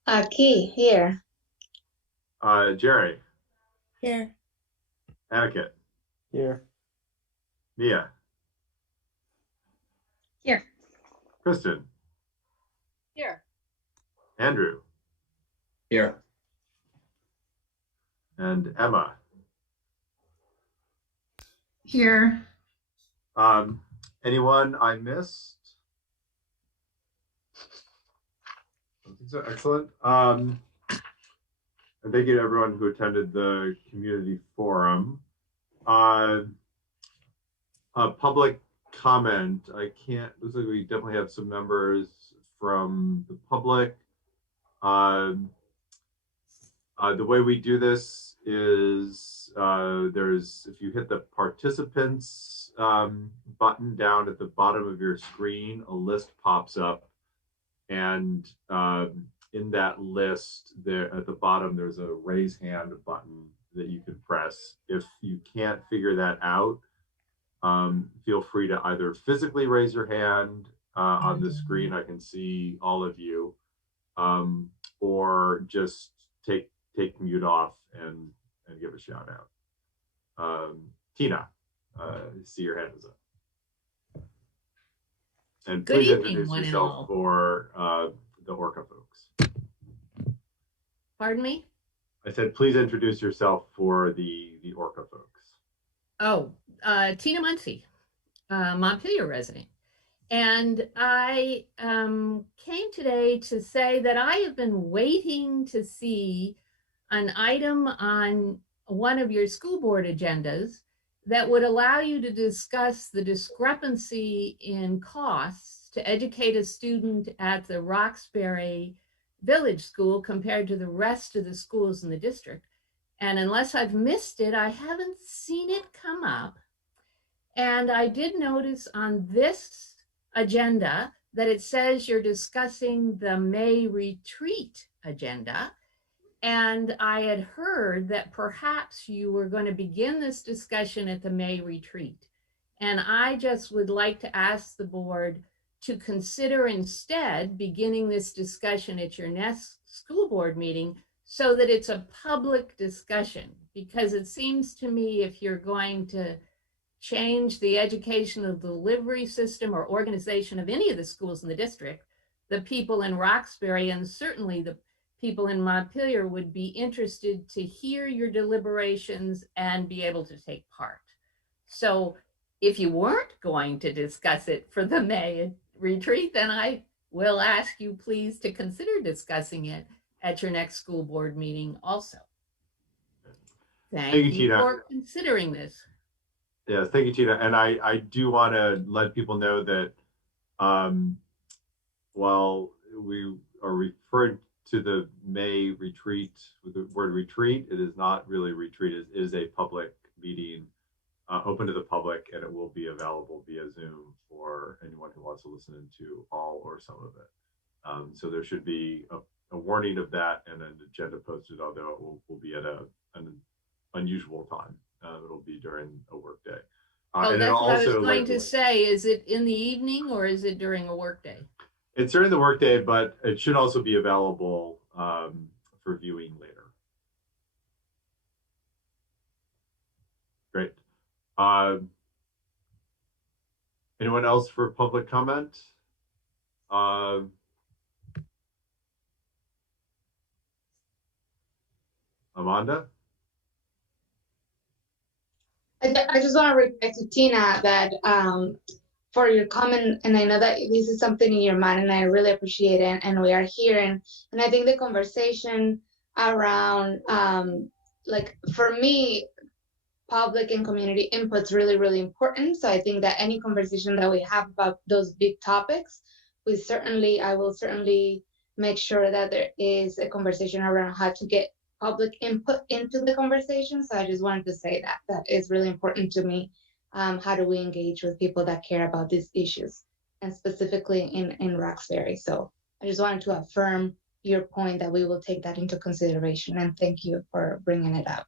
Aquí, here. Jerry. Here. Aniket. Here. Mia. Here. Kristen. Here. Andrew. Here. And Emma. Here. Anyone I missed? I think so. Excellent. And thank you to everyone who attended the community forum. Public comment. Looks like we definitely have some members from the public. The way we do this is if you hit the participants button down at the bottom of your screen, a list pops up, and in that list there at the bottom there's a raise hand button that you can press. If you can't figure that out, feel free to either physically raise your hand on the screen, I can see all of you, or just take mute off and give a shout out. Tina, see your hand is up. And Good please evening, introduce one and yourself all. for the Orca folks. Pardon me? I said, please introduce yourself for the Orca folks. Oh, Tina Muncie, Montpelier resident. And I came today to say that I have been waiting to see an item on one of your school board agendas that would allow you to discuss the discrepancy in costs to educate a student at the Roxbury Village School compared to the rest of the schools in the district. And unless I've missed it, I haven't seen it come up. And I did notice on this agenda that it says you're discussing the May retreat agenda. And I had heard that perhaps you were going to begin this discussion at the May retreat. And I just would like to ask the board to consider instead beginning this discussion at your next school board meeting so that it's a public discussion. Because it seems to me if you're going to change the educational delivery system or organization of any of the schools in the district, the people in Roxbury and certainly the people in Montpelier would be interested to hear your deliberations and be able to take part. So if you weren't going to discuss it for the May retreat, then I will ask you please to consider discussing it at your next school board meeting also. Thank you, Tina, for considering this. Yes, thank you, Tina. And I do want to let people know that while we are referred to the May retreat with the word retreat, it is not really retreat. It is a public meeting open to the public, and it will be available via Zoom for anyone who wants to listen to all or some of it. So there should be a warning of that and an agenda posted, although it will be at an unusual time. It'll be during a work day. Oh, that's what I was going to say. Is it in the evening or is it during a work day? It's during the workday, but it should also be available for viewing later. Great. Anyone else for public comment? Amanda? I just want to reply to Tina that for your comment, and I know that this is something in your mind, and I really appreciate it, and we are here, and I think the conversation around, like for me, public and community input is really, really important. So I think that any conversation that we have about those big topics, I will certainly make sure that there is a conversation around how to get public input into the conversation. So I just wanted to say that that is really important to me. How do we engage with people that care about these issues, and specifically in Roxbury? So I just wanted to affirm your point that we will take that into consideration, and thank you for bringing it up.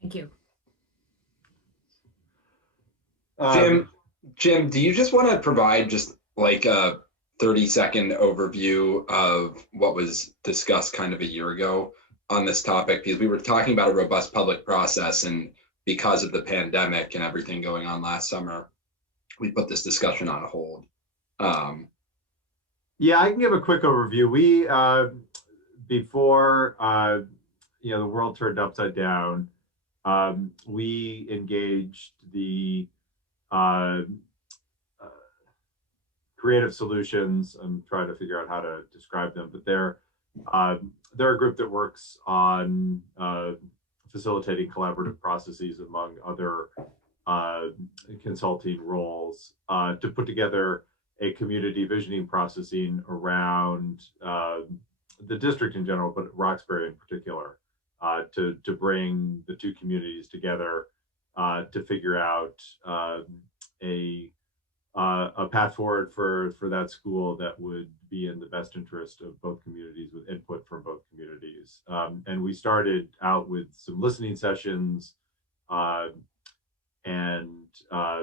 Thank you. Jim, do you just want to provide just like a 30-second overview of what was discussed kind of a year ago on this topic? Because we were talking about a robust public process, and because of the pandemic and everything going on last summer, we put this discussion on hold. Yeah, I can give a quick overview. We, before, the world turned upside down, we engaged the creative solutions. I'm trying to figure out how to describe them, but they're a group that works on facilitating collaborative processes among other consulting roles to put together a community visioning processing around the district in general, but Roxbury in particular, to bring the two communities together to figure out a path forward for that school that would be in the best interest of both communities, with input from both communities. And we started out with some listening sessions, and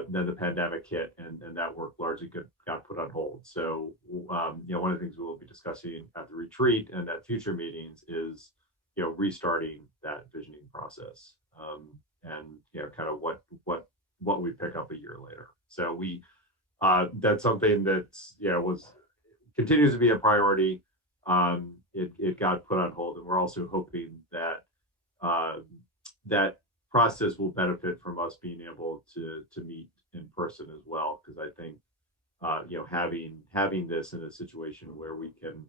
then the pandemic hit, and that work largely got put on hold. So, one of the things we will be discussing at the retreat and at future meetings is, restarting that visioning process, and kind of what we pick up a year later. So that's something that's continues to be a priority. It got put on hold, and we're also hoping that that process will benefit from us being able to meet in person as well, because I think having this in a situation where we can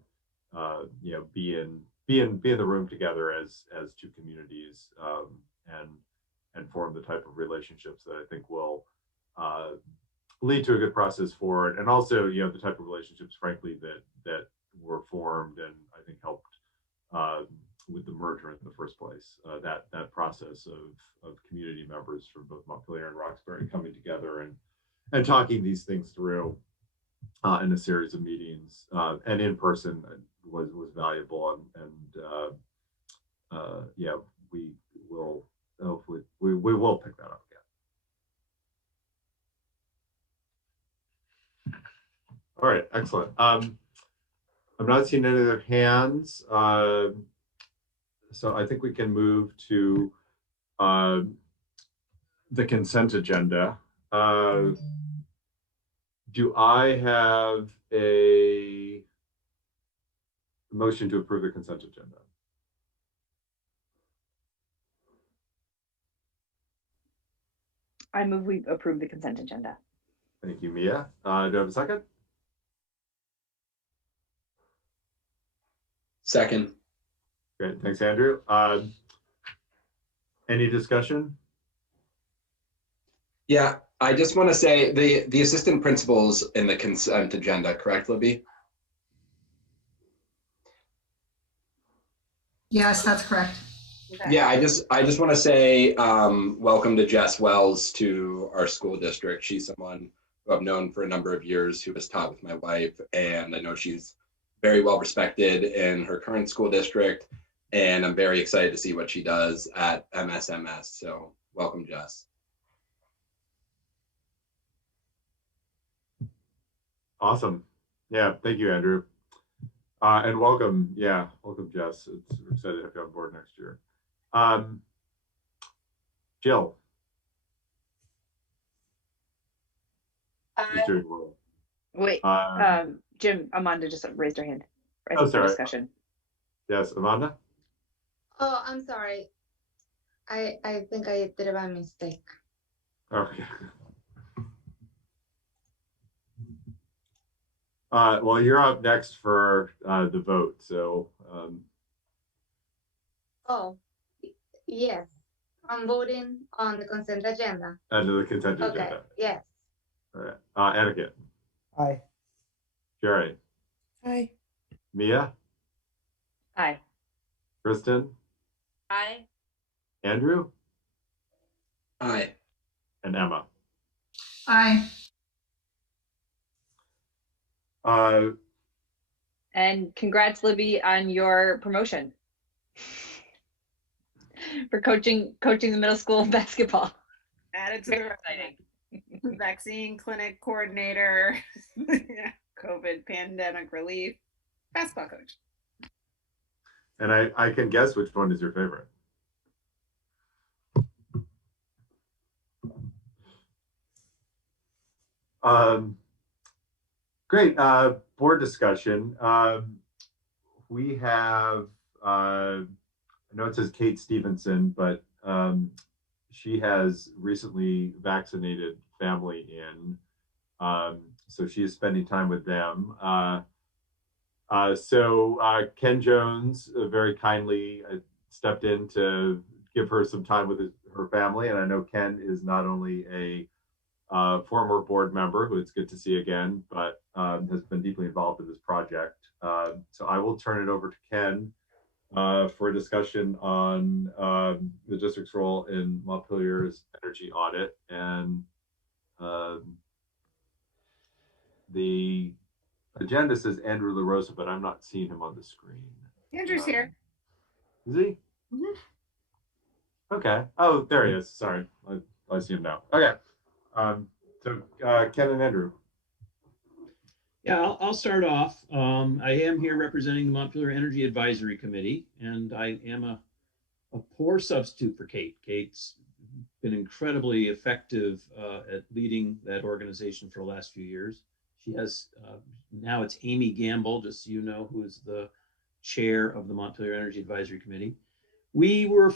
be in the room together as two communities, and form the type of relationships that I think will lead to a good process forward, and also the type of relationships, frankly, that were formed and I think helped with the merger in the first place. That process of community members from both Montpelier and Roxbury coming together and talking these things through in a series of meetings and in person was valuable, and we will hopefully we will pick that up again. All right, excellent. I'm not seeing any other hands, so I think we can move to the consent agenda. Do I have a motion to approve the consent agenda? I move we approve the consent agenda. Thank you, Mia. Do I have a second? Second. Great, thanks, Andrew. Any discussion? Yeah, I just want to say the assistant principals in the consent agenda, correct, Libby? Yes, that's correct. Yeah, I just want to say welcome to Jess Wells to our school district. She's someone who I've known for a number of years, who has taught with my wife, and I know she's very well respected in her current school district, and I'm very excited to see what she does at MSMS. So welcome, Jess. Awesome. Yeah, thank you, Andrew. And welcome, welcome, Jess. We're excited to have you on board next year. Jill. Wait, Jim, Amanda just raised her hand. Oh, sorry. Discussion. Yes, Amanda? Oh, I'm sorry. I think I did it by mistake. Okay. Well, you're up next for the vote, so. Oh, yes. I'm voting on the consent agenda. Under the consent Okay, agenda. yes. All right. Etiquette. Aye. Jerry. Aye. Mia. Aye. Kristen. Aye. Andrew. Aye. And Emma. Aye. And congrats, Libby, on your promotion for coaching the middle school basketball. Added to the vaccine clinic coordinator, COVID pandemic relief, basketball coach. And I can guess which one is your favorite. Great. Board discussion. We have, I know it says Kate Stevenson, but she has recently vaccinated family in. So she is spending time with them. So Ken Jones very kindly stepped in to give her some time with her family. And I know Ken is not only a former board member, who it's good to see again, but has been deeply involved in this project. So I will turn it over to Ken for a discussion on the district's role in Montpelier's energy audit. And the agenda says Andrew LaRosa, but I'm not seeing him on the screen. Andrew's here. Is he? Mhm. Okay. Oh, there he is. Sorry. I see him now. Okay. So Ken and Andrew. Yeah, I'll start off. I am here representing the Montpelier Energy Advisory Committee, and I am a poor substitute for Kate. Kate's been incredibly effective at leading that organization for the last few years. She has, now it's Amy Gamble, just so you know, who is the chair of the Montpelier Energy Advisory Committee. We were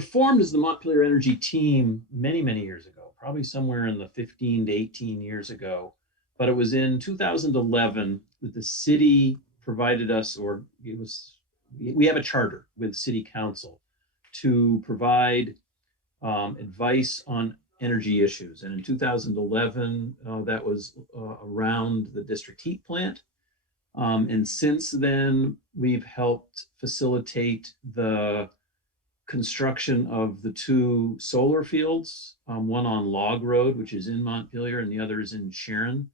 formed as the Montpelier Energy team many, many years ago, probably somewhere in the 15 to 18 years ago. But it was in 2011 that the city provided us, or it was, we have a charter with city council to provide advice on energy issues. And in 2011, that was around the district heat plant. And since then, we've helped facilitate the construction of the two solar fields, one on Log Road, which is in Montpelier, and the other is in Sharon.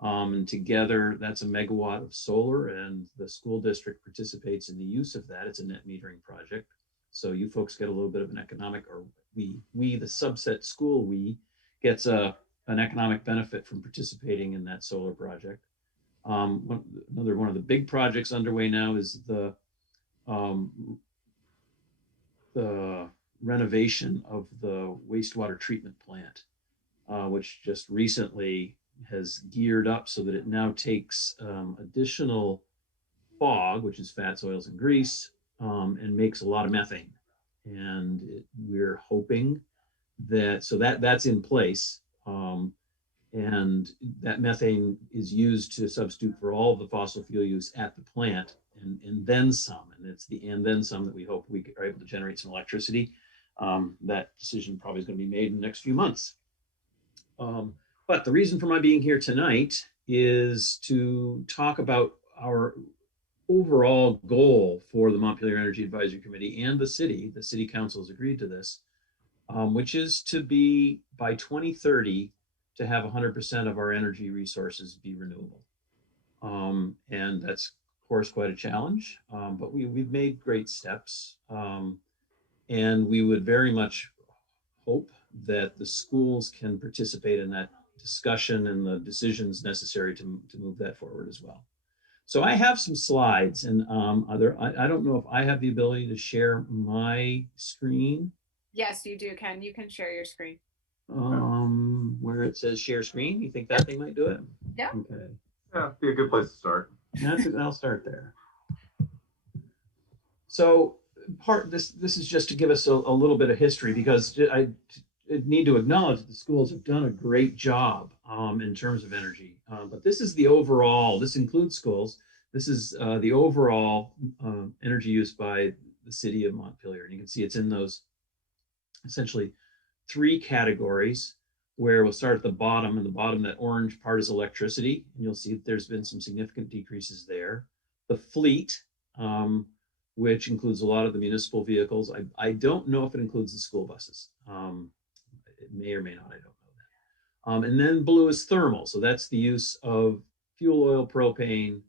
And together, that's a megawatt of solar, and the school district participates in the use of that. It's a net metering project. So you folks get a little bit of an economic, or we the subset school, gets an economic benefit from participating in that solar project. Another one of the big projects underway now is the renovation of the wastewater treatment plant, which just recently has geared up so that it now takes additional fog, which is fats, oils, and grease, and makes a lot of methane. And we're hoping that, so that's in place. And that methane is used to substitute for all of the fossil fuel use at the plant, and then some. And it's the and then some that we hope we are able to generate some electricity. That decision probably is going to be made in the next few months. But the reason for my being here tonight is to talk about our overall goal for the Montpelier Energy Advisory Committee and the city council has agreed to this, which is to be, by 2030, to have 100% of our energy resources be renewable. And that's, of course, quite a challenge, but we've made great steps. And we would very much hope that the schools can participate in that discussion and the decisions necessary to move that forward as well. So I have some slides, and I don't know if I have the ability to share my screen. Yes, you do, Ken. You can share your screen. Where it says share screen, you think that thing might do it? Yeah. Okay. Yeah, be a good place to start. I'll start there. So this is just to give us a little bit of history, because I need to acknowledge that the schools have done a great job in terms of energy. But this is the overall, this includes schools. This is the overall energy use by the city of Montpelier. And you can see it's essentially 3 categories, where we'll start at the bottom, and the bottom, that orange part is electricity, and you'll see that there's been some significant decreases there. The fleet, which includes a lot of the municipal vehicles. I don't know if it includes the school buses. It may or may not, I don't know that. And then blue is thermal. So that's the use of fuel oil, propane,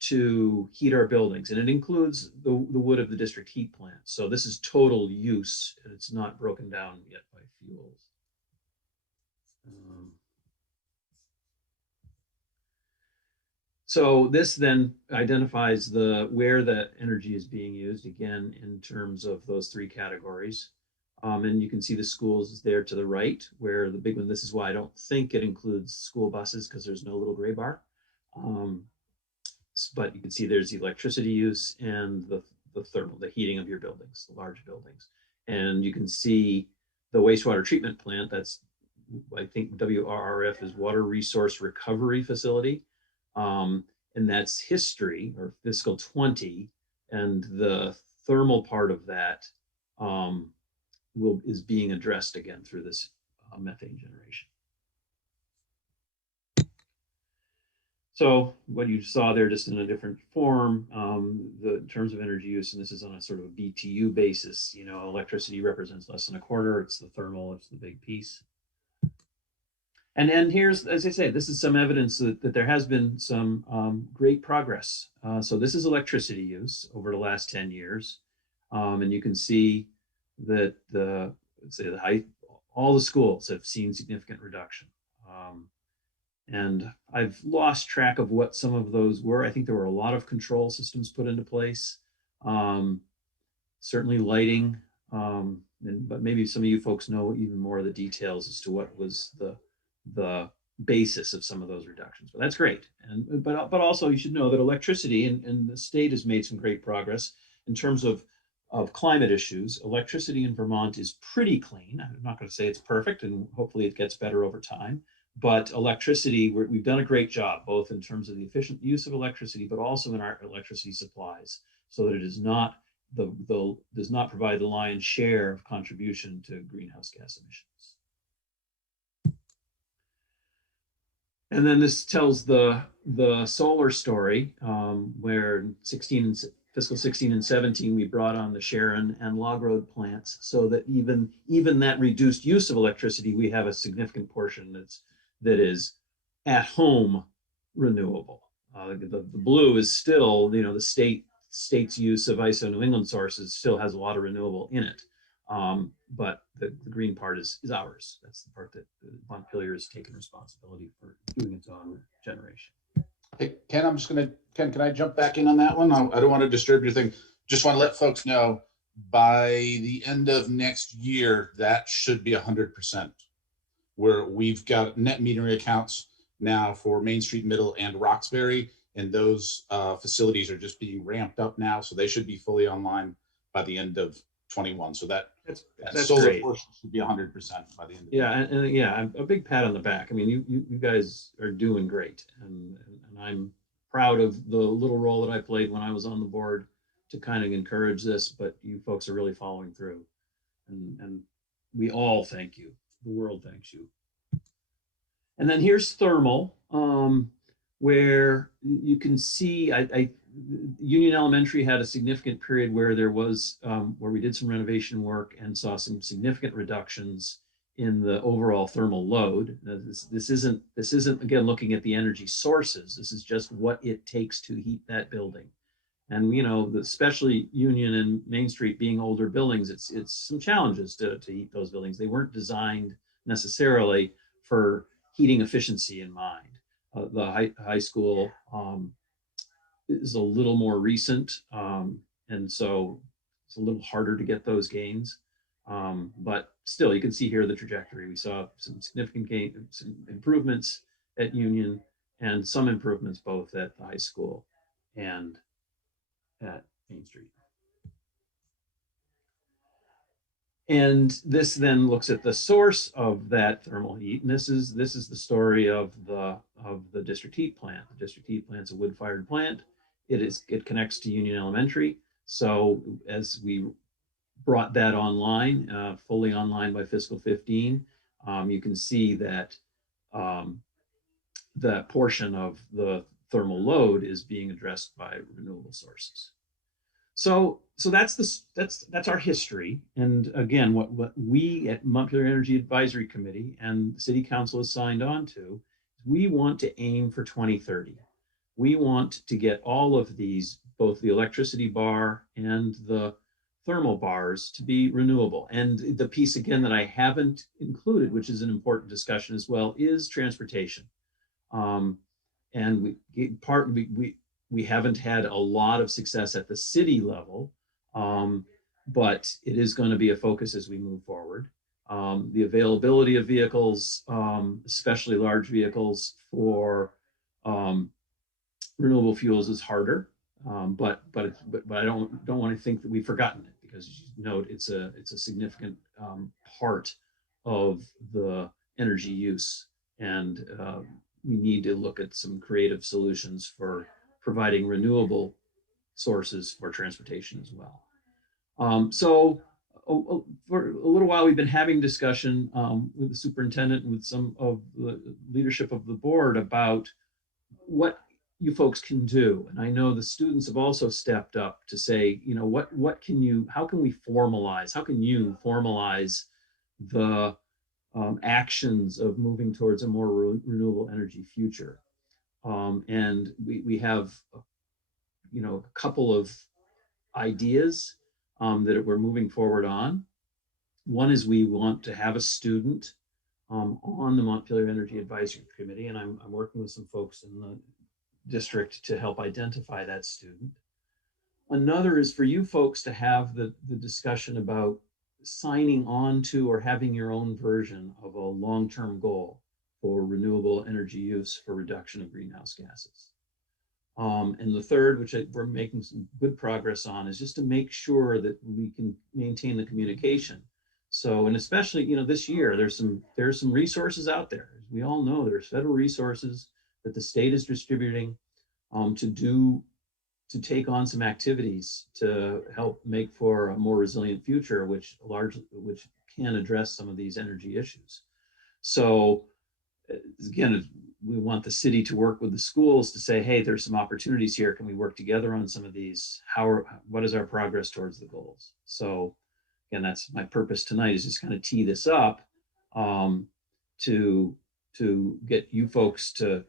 to heat our buildings. And it includes the wood of the district heat plant. So this is total use, and it's not broken down yet by fuels. So this then identifies where the energy is being used, again, in terms of those 3 categories. And you can see the schools is there to the right, where the big one, this is why I don't think it includes school buses, because there's no little gray bar. But you can see there's the electricity use and the thermal, the heating of your buildings, the large buildings. And you can see the wastewater treatment plant, that's, I think WRRF is Water Resource Recovery Facility. And that's history, or fiscal 20, and the thermal part of that is being addressed again through this methane generation. So what you saw there, just in a different form, in terms of energy use, and this is on a sort of a BTU basis, electricity represents less than a quarter, it's the thermal, it's the big piece. And here's, as I say, this is some evidence that there has been some great progress. So this is electricity use over the last 10 years. And you can see that all the schools have seen significant reduction. And I've lost track of what some of those were. I think there were a lot of control systems put into place. Certainly lighting, but maybe some of you folks know even more of the details as to what was the basis of some of those reductions. But that's great. But also you should know that electricity, and the state has made some great progress in terms of climate issues. Electricity in Vermont is pretty clean. I'm not going to say it's perfect, and hopefully it gets better over time. But electricity, we've done a great job, both in terms of the efficient use of electricity, but also in our electricity supplies, so that it is not does not provide the lion's share of contribution to greenhouse gas emissions. And then this tells the solar story, where fiscal 16 and 17, we brought on the Sharon and Log Road plants, so that even that reduced use of electricity, we have a significant portion that is at home renewable. The blue is still, the state's use of ISO New England sources still has a lot of renewable in it. But the green part is ours. That's the part that Montpelier has taken responsibility for doing its own generation. Hey, Ken, Ken, can I jump back in on that one? I don't want to disturb your thing. Just want to let folks know, by the end of next year, that should be 100%. Where we've got net metering accounts now for Main Street, Middle, and Roxbury, and those facilities are just being ramped up now, so they should be fully online by the end of 21. So that's solar great. portion should be 100% by the end of the year. And a big pat on the back. I mean, you guys are doing great, and I'm proud of the little role that I played when I was on the board to kind of encourage this, but you folks are really following through, and we all thank you. The world thanks you. And then here's thermal, where you can see Union Elementary had a significant period where there was where we did some renovation work and saw some significant reductions in the overall thermal load. This isn't again looking at the energy sources. This is just what it takes to heat that building. And especially Union and Main Street being older buildings, it's some challenges to heat those buildings. They weren't designed necessarily for heating efficiency in mind. The high school is a little more recent, and so it's a little harder to get those gains. But still, you can see here the trajectory. We saw some significant some improvements at Union, and some improvements both at the high school and at Main Street. And this then looks at the source of that thermal heat, and this is the story of the district heat plant. The district heat plant's a wood-fired plant. It connects to Union Elementary. So as we brought that online, fully online by fiscal 15. You can see that that portion of the thermal load is being addressed by renewable sources. So that's our history. And again, what we at Montpelier Energy Advisory Committee and the City Council has signed on to, we want to aim for 2030. We want to get all of these, both the electricity bar and the thermal bars, to be renewable. And the piece again that I haven't included, which is an important discussion as well, is transportation. And we haven't had a lot of success at the city level, but it is going to be a focus as we move forward. The availability of vehicles, especially large vehicles for renewable fuels, is harder, but I don't want to think that we've forgotten it, because as you note, it's a significant part of the energy use, and we need to look at some creative solutions for providing renewable sources for transportation as well. So for a little while, we've been having discussion with the superintendent and with some of the leadership of the board about what you folks can do. And I know the students have also stepped up to say, you know, how can we formalize, how can you formalize the actions of moving towards a more renewable energy future? And we have, you know, a couple of ideas that we're moving forward on. One is we want to have a student on the Montpelier Energy Advisory Committee, and I'm working with some folks in the district to help identify that student. Another is for you folks to have the discussion about signing on to or having your own version of a long-term goal for renewable energy use for reduction of greenhouse gases. And the third, which we're making some good progress on, is just to make sure that we can maintain the communication. So, and especially, you know, this year, there's some resources out there. As we all know, there's federal resources that the state is distributing to take on some activities to help make for a more resilient future, which can address some of these energy issues. So again, we want the city to work with the schools to say, hey, there's some opportunities here. Can we work together on some of these? What is our progress towards the goals? So again, that's my purpose tonight, is just kind of tee this up to get you folks to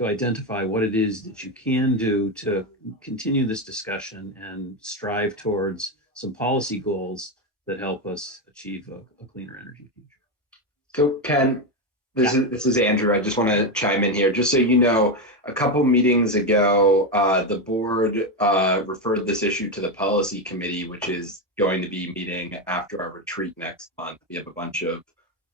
identify what it is that you can do to continue this discussion and strive towards some policy goals that help us achieve a cleaner energy future. So Ken, this is Andrew. I just want to chime in here. Just so you know, a couple meetings ago, the board referred this issue to the policy committee, which is going to be meeting after our retreat next month. We have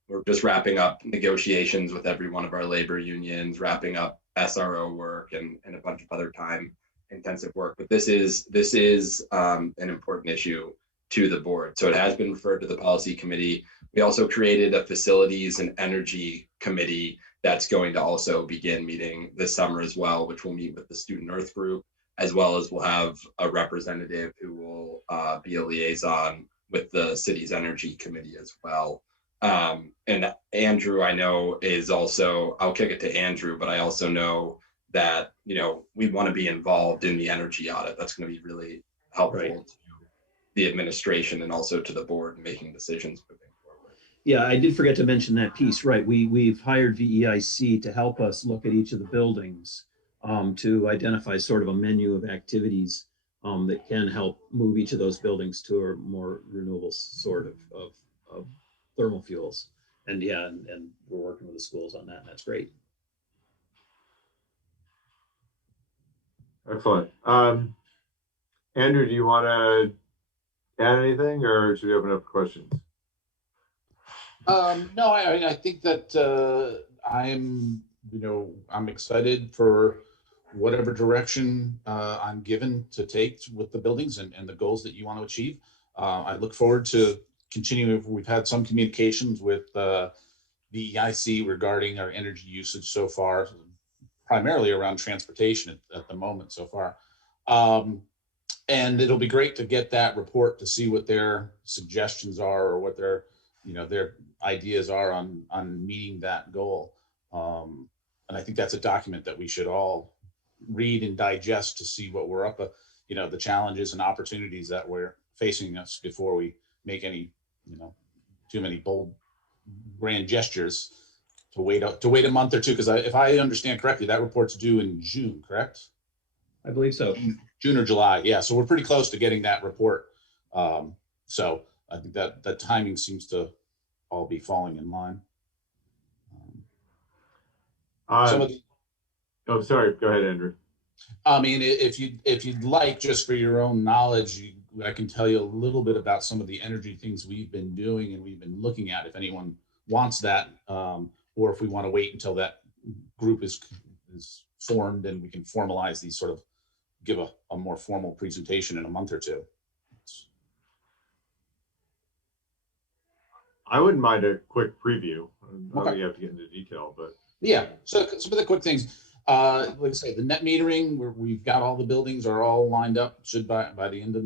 we're just wrapping up negotiations with every one of our labor unions, wrapping up SRO work and a bunch of other time-intensive work. But this is an important issue to the board. So it has been referred to the policy committee. We also created a facilities and energy committee that's going to also begin meeting this summer as well, which will meet with the Student Earth Group, as well as we'll have a representative who will be a liaison with the city's energy committee as well. And Andrew, I know, is also, I'll kick it to Andrew, but I also know that, you know, we want to be involved in the energy audit. That's going to be really helpful to the administration and also to the board making decisions moving forward. Yeah, I did forget to mention that piece, right? We've hired VEIC to help us look at each of the buildings to identify sort of a menu of activities that can help move each of those buildings to a more renewable sort of thermal fuels. And yeah, and we're working with the schools on that, and that's great. Excellent. Andrew, do you want to add anything, or should we open up for questions? No, I think that I'm excited for whatever direction I'm given to take with the buildings and the goals that you want to achieve. I look forward to continuing. We've had some communications with the EIC regarding our energy usage so far, primarily around transportation at the moment so far. And it'll be great to get that report to see what their suggestions are, or what their, their ideas are on meeting that goal. And I think that's a document that we should all read and digest to see what we're up, the challenges and opportunities that we're facing us before we make any, too many bold, grand gestures to wait a month or two. Because if I understand correctly, that report's due in June, correct? I believe so. June or July. Yeah. So we're pretty close to getting that report. So I think that the timing seems to all be falling in line. Oh, sorry. Go ahead, Andrew. I mean, if you'd like, just for your own knowledge, I can tell you a little bit about some of the energy things we've been doing and we've been looking at, if anyone wants that, or if we want to wait until that group is formed and we can formalize these, sort of give a more formal presentation in a month or two. I wouldn't mind a quick preview. I don't think you have to get into detail, but yeah. So some of the quick things, like I say, the net metering, we've got all the buildings are all lined up. Should by the end of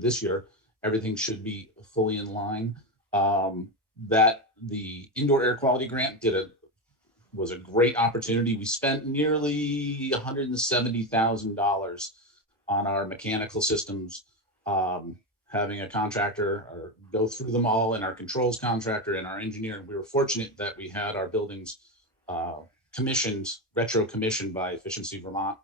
this year, everything should be fully in line. That the indoor air quality grant was a great opportunity. We spent nearly $170,000 on our mechanical systems, having a contractor go through them all, and our controls contractor and our engineer. We were fortunate that we had our buildings retro commissioned by Efficiency Vermont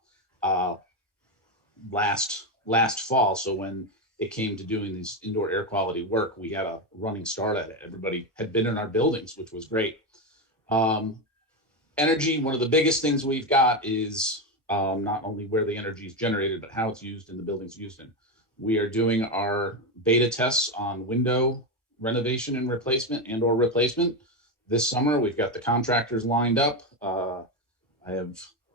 last fall. So when it came to doing these indoor air quality work, we had a running start at it. Everybody had been in our buildings, which was great. Energy, one of the biggest things we've got is not only where the energy is generated, but how it's used in the buildings used in. We are doing our beta tests on window renovation and or replacement this summer. We've got the contractors lined up.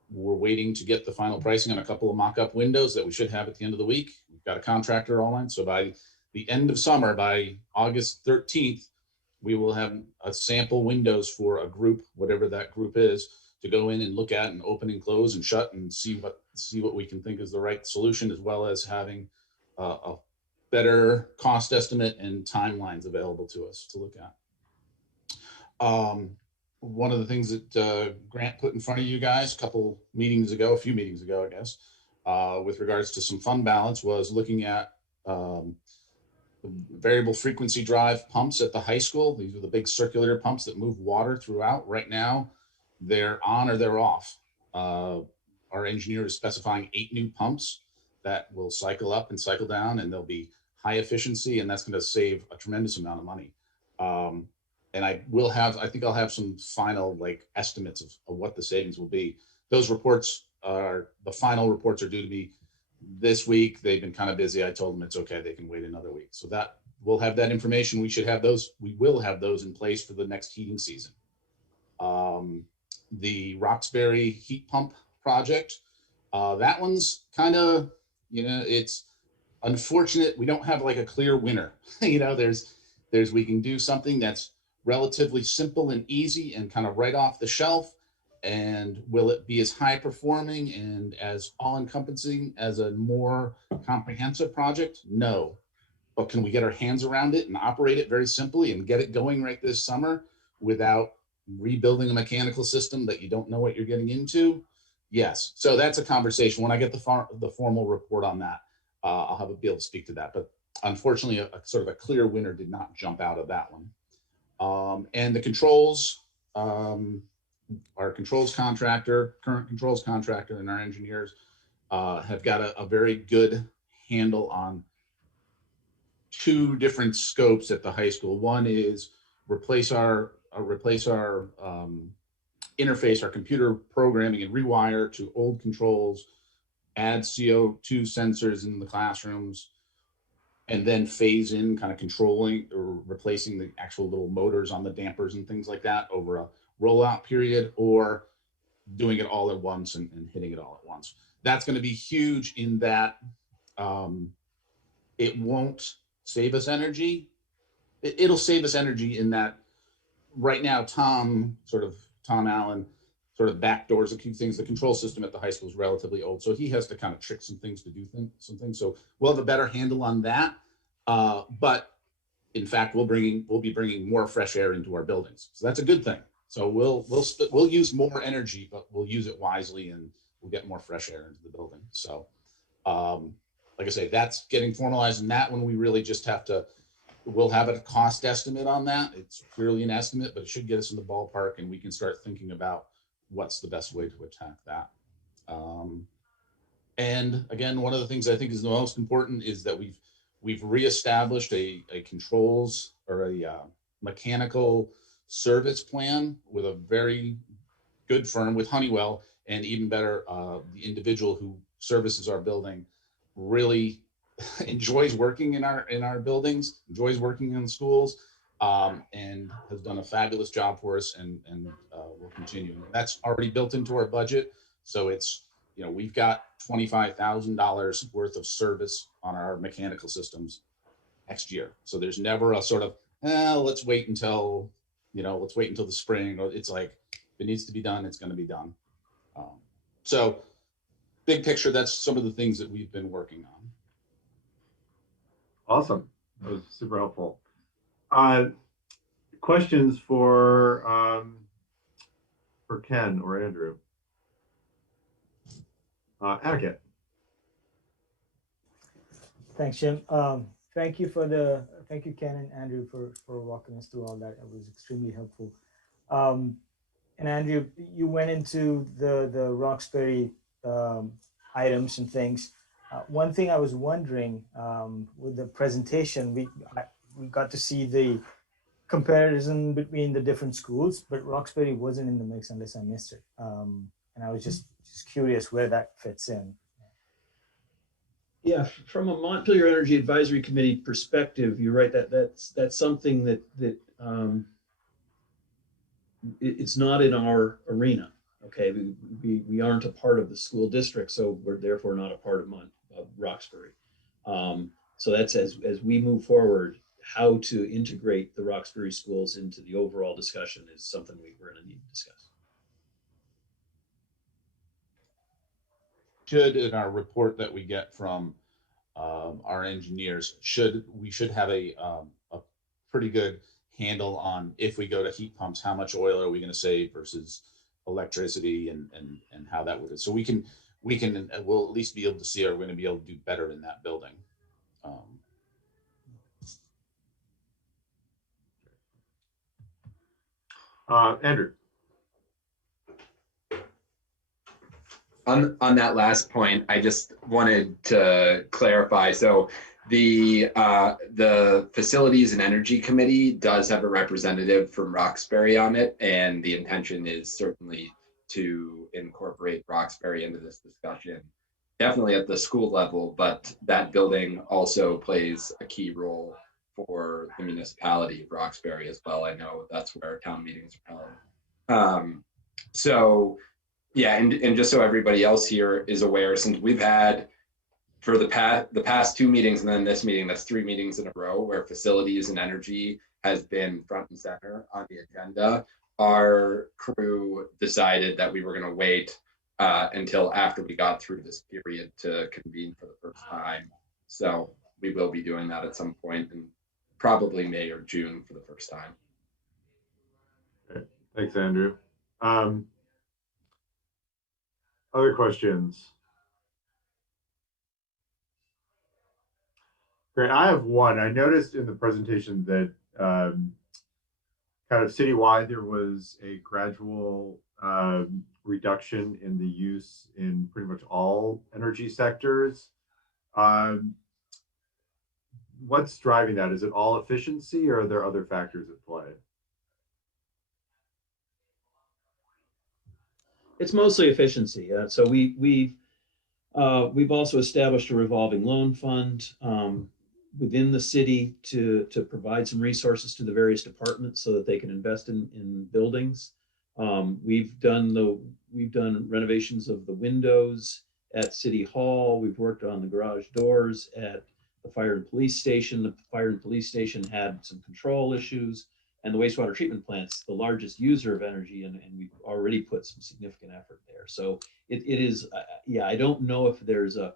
We're waiting to get the final pricing on a couple of mock-up windows that we should have at the end of the week. We've got a contractor all in. So by the end of summer, by August 13th, we will have a sample windows for a group, whatever that group is, to go in and look at and open and close and shut and see what we can think is the right solution, as well as having a better cost estimate and timelines available to us to look at. One of the things that Grant put in front of you guys a few meetings ago, I guess, with regards to some fund balance, was looking at variable frequency drive pumps at the high school. These are the big circular pumps that move water throughout. Right now, they're on or they're off. Our engineer is specifying 8 new pumps that will cycle up and cycle down, and they'll be high efficiency, and that's going to save a tremendous amount of money. And I think I'll have some final estimates of what the savings will be. The final reports are due to be this week. They've been kind of busy. I told them it's okay, they can wait another week. So that we'll have that information. We will have those in place for the next heating season. The Roxbury heat pump project, that one's kind of, it's unfortunate. We don't have a clear winner. We can do something that's relatively simple and easy and kind of right off the shelf. And will it be as high performing and as all encompassing as a more comprehensive project? No. But can we get our hands around it and operate it very simply and get it going right this summer without rebuilding a mechanical system that you don't know what you're getting into? Yes. So that's a conversation. When I get the formal report on that, I'll be able to speak to that. But unfortunately, a sort of a clear winner did not jump out of that one. And the controls, our controls contractor, current controls contractor, and our engineers have got a very good handle on 2 different scopes at the high school. One is replace our interface, our computer programming, and rewire to old controls, add CO2 sensors in the classrooms, and then phase in kind of controlling or replacing the actual little motors on the dampers and things like that over a rollout period, or doing it all at once and hitting it all at once. That's going to be huge in that it won't save us energy. It'll save us energy in that right now, Tom Allen sort of backdoors a few things. The control system at the high school is relatively old, so he has to kind of trick some things to do some things. So we'll have a better handle on that. But in fact, we'll be bringing more fresh air into our buildings, so that's a good thing. So we'll use more energy, but we'll use it wisely, and we'll get more fresh air into the building. So, like I say, that's getting formalized, and that one we really just have to. We'll have a cost estimate on that. It's purely an estimate, but it should get us in the ballpark, and we can start thinking about what's the best way to attack that. And again, one of the things I think is the most important is that we've reestablished a controls or a mechanical service plan with a very good firm, with Honeywell, and even better, the individual who services our building really enjoys working in our buildings, enjoys working in schools, and has done a fabulous job for us, and will continue. And that's already built into our budget, so it's, you know, we've got $25,000 worth of service on our mechanical systems next year. So there's never a sort of, let's wait until the spring. Or it's like, if it needs to be done, it's going to be done. So big picture, that's some of the things that we've been working on. Awesome. That was super helpful. Questions for Ken or Andrew? Etiquette. Thanks, Jim. Thank you, Ken and Andrew, for walking us through all that. It was extremely helpful. And Andrew, you went into the Roxbury items and things. One thing I was wondering, with the presentation, we got to see the comparison between the different schools, but Roxbury wasn't in the mix unless I missed it. And I was just curious where that fits in. Yeah, from a Montpelier Energy Advisory Committee perspective, you're right, that's something that it's not in our arena. Okay, we aren't a part of the school district, so we're therefore not a part of Roxbury. So that's as we move forward, how to integrate the Roxbury schools into the overall discussion is something we're going to need to discuss. Should, in our report that we get from our engineers, we should have a pretty good handle on, if we go to heat pumps, how much oil are we going to save versus electricity, and how that would. So we'll at least be able to see, are we going to be able to do better in that building. Andrew. On that last point, I just wanted to clarify. So the Facilities and Energy Committee does have a representative from Roxbury on it, and the intention is certainly to incorporate Roxbury into this discussion, definitely at the school level, but that building also plays a key role for the municipality of Roxbury as well. I know that's where town meetings are held. So yeah, and just so everybody else here is aware, since we've had for the past 2 meetings and then this meeting, that's 3 meetings in a row where facilities and energy has been front and center on the agenda, our crew decided that we were going to wait until after we got through this period to convene for the first time. So we will be doing that at some point in probably May or June for the first time. Okay. Thanks, Andrew. Other questions? Great. I have one. I noticed in the presentation that kind of citywide, there was a gradual reduction in the use in pretty much all energy sectors. What's driving that? Is it all efficiency, or are there other factors at play? It's mostly efficiency. So we've also established a revolving loan fund within the city to provide some resources to the various departments so that they can invest in buildings. We've done renovations of the windows at City Hall. We've worked on the garage doors at the fire and police station. The fire and police station had some control issues, and the wastewater treatment plant's the largest user of energy, and we've already put some significant effort there. So it is, yeah, I don't know if there's a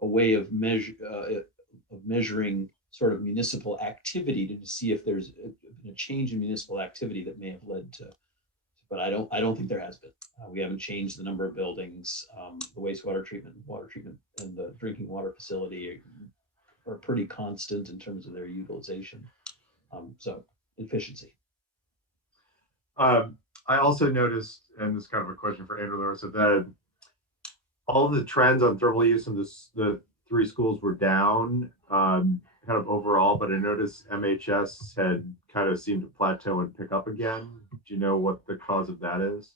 way of measuring sort of municipal activity to see if there's a change in municipal activity that may have led to, but I don't think there has been. We haven't changed the number of buildings. The wastewater treatment, water treatment, and the drinking water facility are pretty constant in terms of their utilization. So efficiency. I also noticed, and this is kind of a question for Andrew Larissa, that all the trends on thermal use in the 3 schools were down kind of overall, but I noticed MHS had kind of seemed to plateau and pick up again. Do you know what the cause of that is?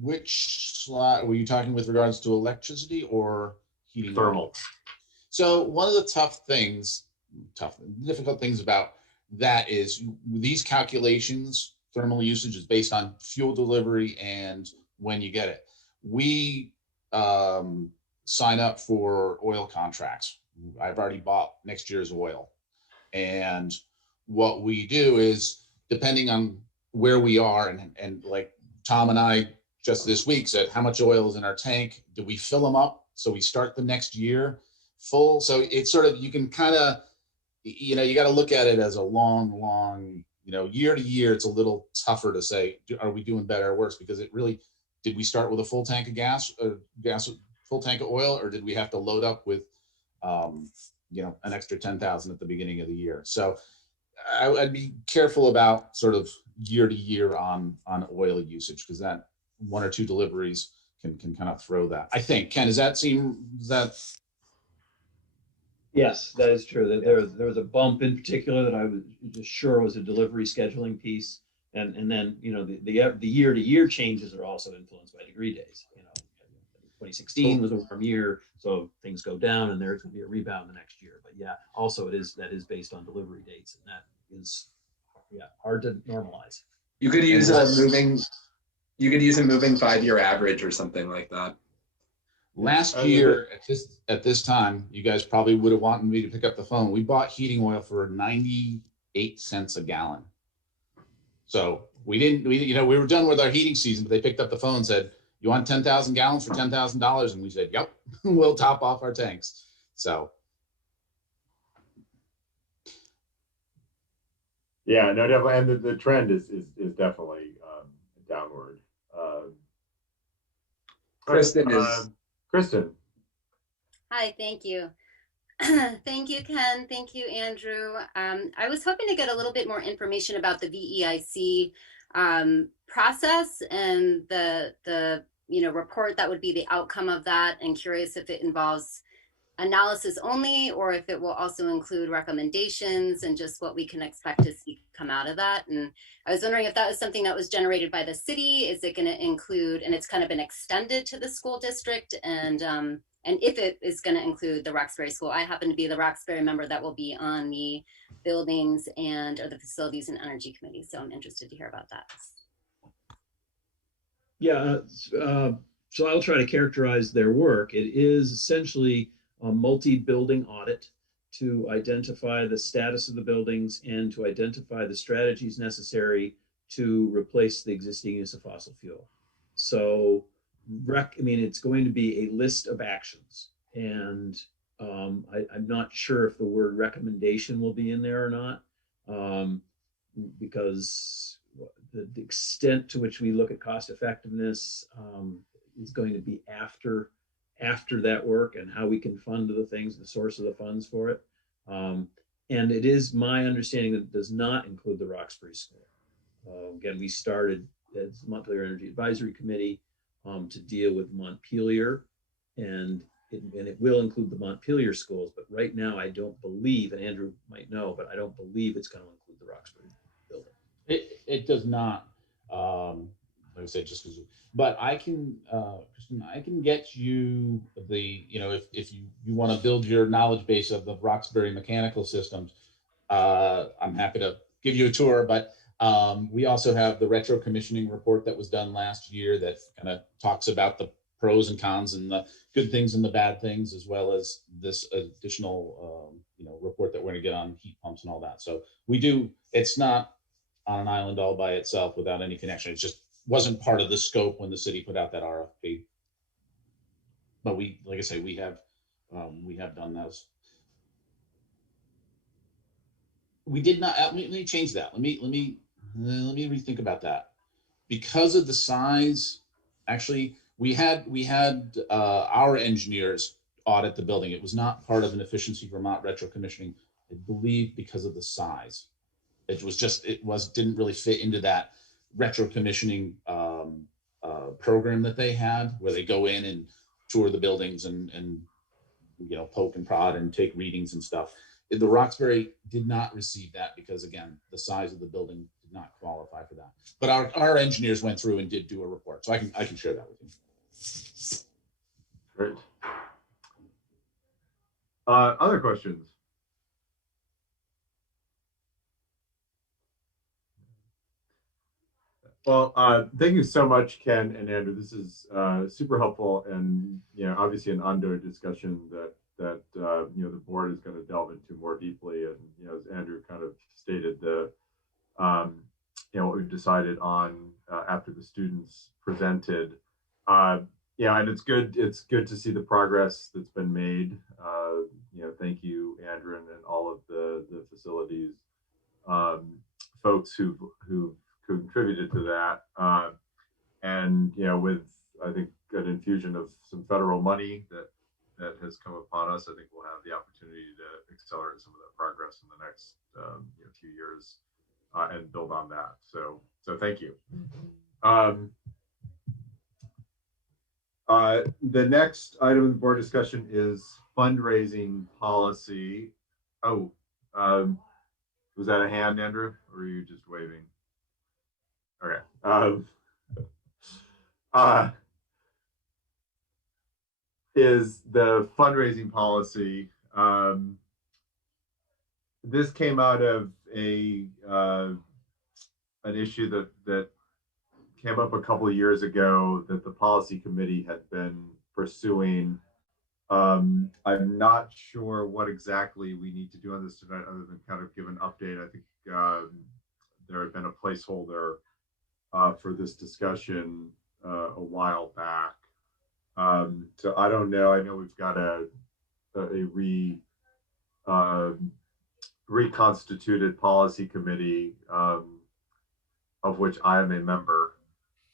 Which slide were you talking with regards to electricity or heating? Thermal. So one of the difficult things about that is these calculations, thermal usage is based on fuel delivery and when you get it. We sign up for oil contracts. I've already bought next year's oil. And what we do is, depending on where we are, and like Tom and I just this week said, how much oil is in our tank? Do we fill them up so we start the next year full? So it's sort of, you can kind of, you got to look at it as a long, year to year, it's a little tougher to say, are we doing better or worse? Because it really, did we start with a full tank of full tank of oil, or did we have to load up with, an extra 10,000 at the beginning of the year? So I'd be careful about sort of year to year on oil usage, because that 1 or 2 deliveries can kind of throw that. I think, Ken, does that? Yes, that is true. There was a bump in particular that I was just sure was a delivery scheduling piece, and then the year to year changes are also influenced by degree days. 2016 was a warm year, so things go down, and there's going to be a rebound the next year. But yeah, also that is based on delivery dates, and that is hard to normalize. You could use a moving 5-year average or something like that. Last year at this time, you guys probably would have wanted me to pick up the phone. We bought heating oil for 98 cents a gallon. So we were done with our heating season, but they picked up the phone and said, you want 10,000 gallons for $10,000? And we said, yep, we'll top off our tanks. So. Yeah, no, definitely. And the trend is definitely downward. Kristen. Hi, thank you. Thank you, Ken. Thank you, Andrew. I was hoping to get a little bit more information about the VEIC process and the report that would be the outcome of that, and curious if it involves analysis only or if it will also include recommendations and just what we can expect to see come out of that. And I was wondering if that was something that was generated by the city. Is it going to include, and it's kind of been extended to the school district, and if it is going to include the Roxbury School. I happen to be the Roxbury member that will be on the buildings or the facilities and energy committee, so I'm interested to hear about that. Yeah, so I'll try to characterize their work. It is essentially a multi-building audit to identify the status of the buildings and to identify the strategies necessary to replace the existing use of fossil fuel. So, it's going to be a list of actions, and I'm not sure if the word recommendation will be in there or not, because the extent to which we look at cost effectiveness is going to be after that work, and how we can fund the things, the source of the funds for it. And it is my understanding that it does not include the Roxbury School. Again, we started as Montpelier Energy Advisory Committee to deal with Montpelier, and it will include the Montpelier schools, but right now I don't believe, and Andrew might know, but I don't believe it's going to include the Roxbury building. It does not. Like I said, but I can, Kristen, I can get you if you want to build your knowledge base of the Roxbury mechanical systems, I'm happy to give you a tour. But we also have the retro commissioning report that was done last year that kind of talks about the pros and cons and the good things and the bad things, as well as this additional, report that we're going to get on heat pumps and all that. So it's not on an island all by itself without any connection. It just wasn't part of the scope when the city put out that RFP. But like I say, we have done those. We did not. Let me change that. Let me rethink about that. Because of the size, actually, we had our engineers audit the building. It was not part of an Efficiency Vermont retro commissioning, I believe, because of the size. Didn't really fit into that retro commissioning program that they had, where they go in and tour the buildings and poke and prod and take readings and stuff. The Roxbury did not receive that because, again, the size of the building did not qualify for that. But our engineers went through and did do a report, so I can share that with you. Great. Other questions? Well, thank you so much, Ken and Andrew. This is super helpful, and obviously an ongoing discussion that the board is going to delve into more deeply. And as Andrew kind of stated, what we've decided on after the students presented. And it's good to see the progress that's been made. Thank you, Andrew, and all of the facilities folks who've contributed to that. And with, I think, an infusion of some federal money that has come upon us, I think we'll have the opportunity to accelerate some of that progress in the next few years and build on that. So thank you. The next item of the board discussion is fundraising policy. Oh, was that a hand, Andrew, or are you just waving? Okay. Is the fundraising policy. This came out of an issue that came up a couple of years ago that the policy committee had been pursuing. I'm not sure what exactly we need to do on this tonight, other than kind of give an update. I think there had been a placeholder for this discussion a while back. So I don't know. I know we've got a reconstituted policy committee, of which I am a member,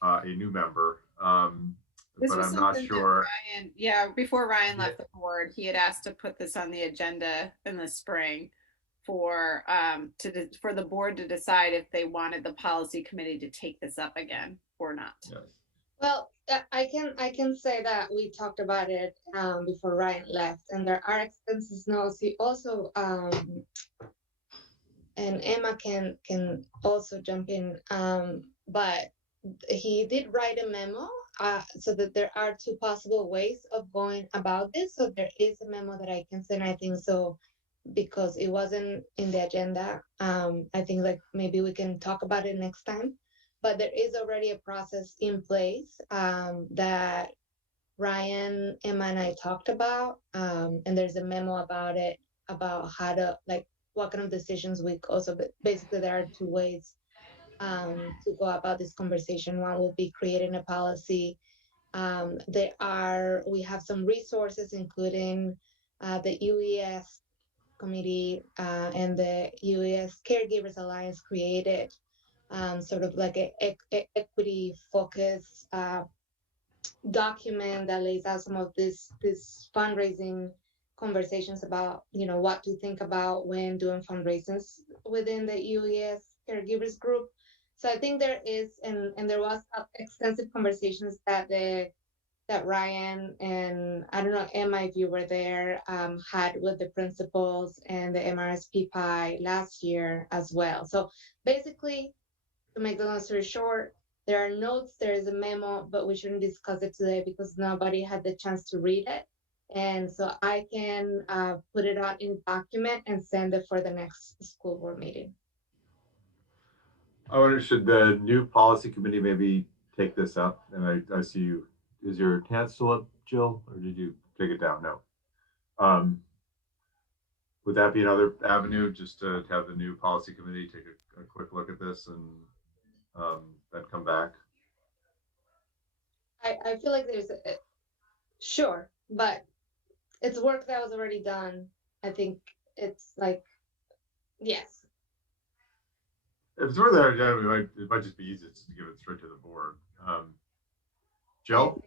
a new member. But I'm not sure. Before Ryan left the board, he had asked to put this on the agenda in the spring for the board to decide if they wanted the policy committee to take this up again or not. Yes. Well, I can say that we talked about it before Ryan left, and there are expenses notes. He also and Emma can also jump in, but he did write a memo so that there are two possible ways of going about this. So there is a memo that I can send. I think so, because it wasn't in the agenda. I think like maybe we can talk about it next time. But there is already a process in place that Ryan, Emma, and I talked about, and there's a memo about it, about how to, like, what kind of decisions we also, but basically there are two ways to go about this conversation. One will be creating a policy. We have some resources, including the UES committee and the UES Caregivers Alliance created sort of like a equity focus document that lays out some of this fundraising conversations about what to think about when doing fundraisers within the UES caregivers group. So I think there is, and there was extensive conversations that Ryan and, I don't know, Emma, if you were there, had with the principals and the MRSP PI last year as well. So basically, to make the long story short, there are notes, there is a memo, but we shouldn't discuss it today because nobody had the chance to read it. And so I can put it out in document and send it for the next school board meeting. I wonder, should the new policy committee maybe take this up? And I see you is your hand still up, Jill, or did you take it down? No. Would that be another avenue, just to have the new policy committee take a quick look at this and then come back? I feel like sure, but it's work that was already done. I think it's like, yes. If it's worth it, it might just be easier to give it straight to the board. Jill?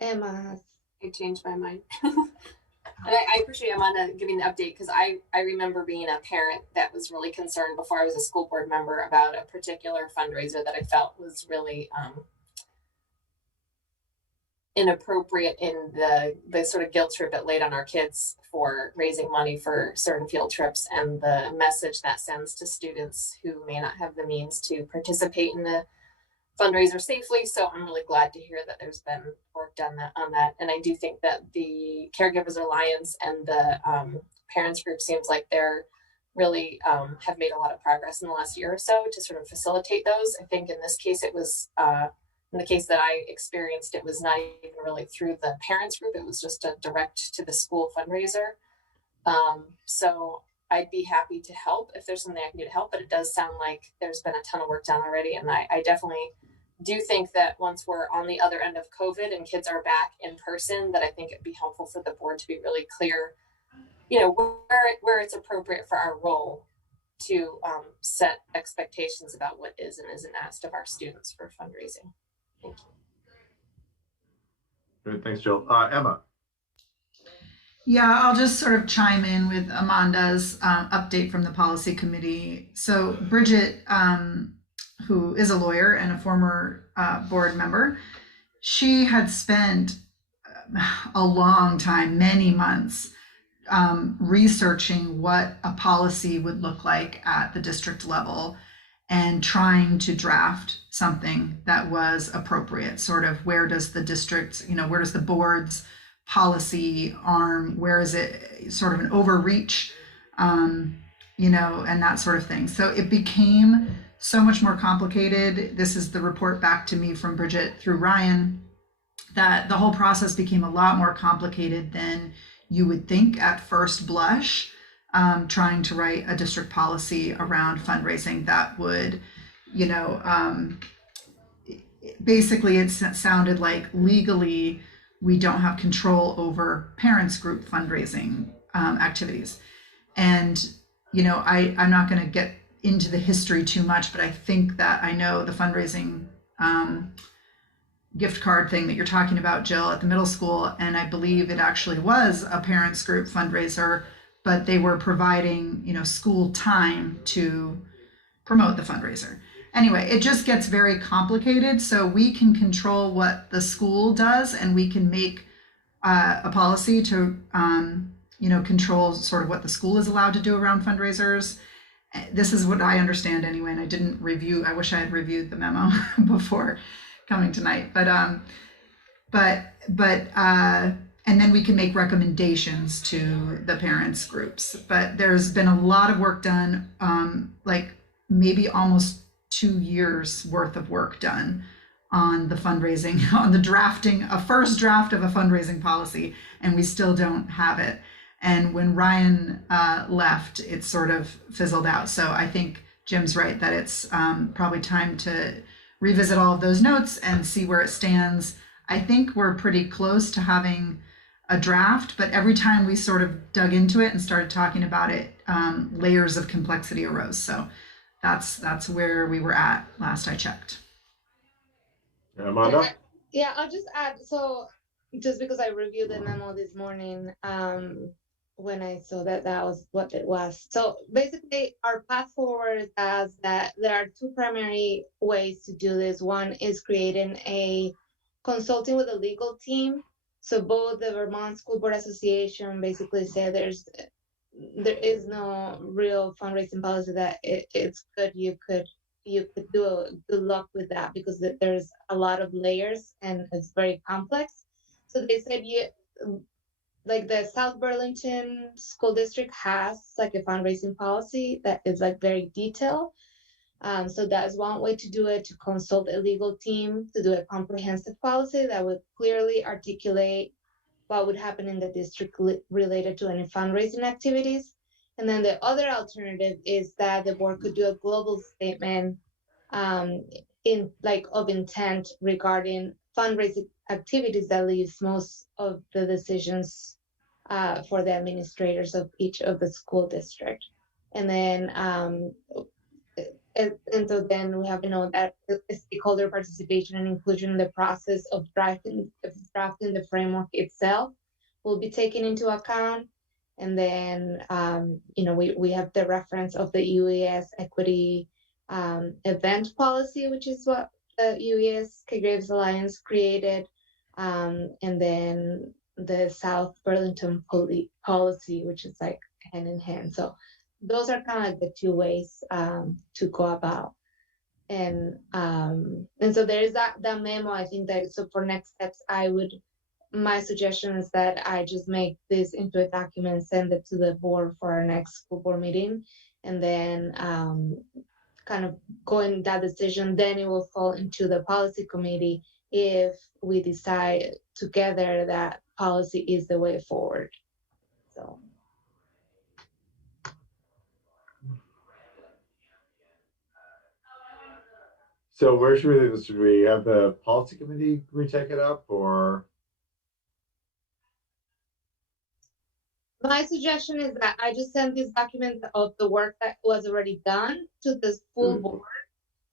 Emma. I changed my mind. And I appreciate Amanda giving the update, because I remember being a parent that was really concerned before I was a school board member about a particular fundraiser that I felt was really inappropriate in the sort of guilt trip it laid on our kids for raising money for certain field trips, and the message that sends to students who may not have the means to participate in the fundraiser safely. So I'm really glad to hear that there's been work done on that. And I do think that the Caregivers Alliance and the parents group seems like they're really have made a lot of progress in the last year or so to sort of facilitate those. I think in this case, it was in the case that I experienced, it was not even really through the parents group. It was just a direct to the school fundraiser. So I'd be happy to help if there's something I can do to help, but it does sound like there's been a ton of work done already. And I definitely do think that once we're on the other end of COVID and kids are back in person, that I think it'd be helpful for the board to be really clear, you know, where it's appropriate for our role to set expectations about what is and isn't asked of our students for fundraising. Thank you. Good, thanks, Jill. Emma. Yeah, I'll just sort of chime in with Amanda's update from the policy committee. So Bridget, who is a lawyer and a former board member, she had spent a long time, many months, researching what a policy would look like at the district level and trying to draft something that was appropriate. Sort of, where does the district, where does the board's policy arm, where is it sort of an overreach, and that sort of thing. So it became so much more complicated. This is the report back to me from Bridget through Ryan, that the whole process became a lot more complicated than you would think at first blush, trying to write a district policy around fundraising that would, basically it sounded like legally we don't have control over parents group fundraising activities. And, I'm not going to get into the history too much, but I think that I know the fundraising gift card thing that you're talking about, Jill, at the middle school. And I believe it actually was a parents group fundraiser, but they were providing, school time to promote the fundraiser. Anyway, it just gets very complicated. So we can control what the school does, and we can make a policy to, control sort of what the school is allowed to do around fundraisers. This is what I understand anyway, and I didn't review. I wish I had reviewed the memo before coming tonight. But and then we can make recommendations to the parents groups. But there's been a lot of work done, like maybe almost 2 years worth of work done on the fundraising, on the drafting, a first draft of a fundraising policy, and we still don't have it. And when Ryan left, it sort of fizzled out. So I think Jim's right that it's probably time to revisit all of those notes and see where it stands. I think we're pretty close to having a draft, but every time we sort of dug into it and started talking about it, layers of complexity arose. So that's where we were at last I checked. Amanda? Yeah, I'll just add, so just because I reviewed the memo this morning, when I saw that was what it was. So basically our path forward is that there are two primary ways to do this. One is creating a consulting with a legal team. So both the Vermont School Board Association basically said there is no real fundraising policy that it's good. You could do a good luck with that because there's a lot of layers and it's very complex. So they said like the South Burlington School District has like a fundraising policy that is like very detailed. So that's one way to do it, to consult a legal team, to do a comprehensive policy that would clearly articulate what would happen in the district related to any fundraising activities. And then the other alternative is that the board could do a global statement of intent regarding fundraising activities that leaves most of the decisions for the administrators of each of the school district. And then and so then we have to know that stakeholder participation and inclusion in the process of drafting the framework itself will be taken into account. And then we have the reference of the UES equity event policy, which is what the UES Caregivers Alliance created, and then the South Burlington policy, which is like hand in hand. So those are kind of like the two ways to go about. And so there is that memo. I think that so for next steps, my suggestion is that I just make this into a document, send it to the board for our next school board meeting, and then kind of go in that decision. Then it will fall into the policy committee if we decide together that policy is the way forward. So where should we leave this? Should we have the policy committee retake it up, or? My suggestion is that I just send this document of the work that was already done to the full board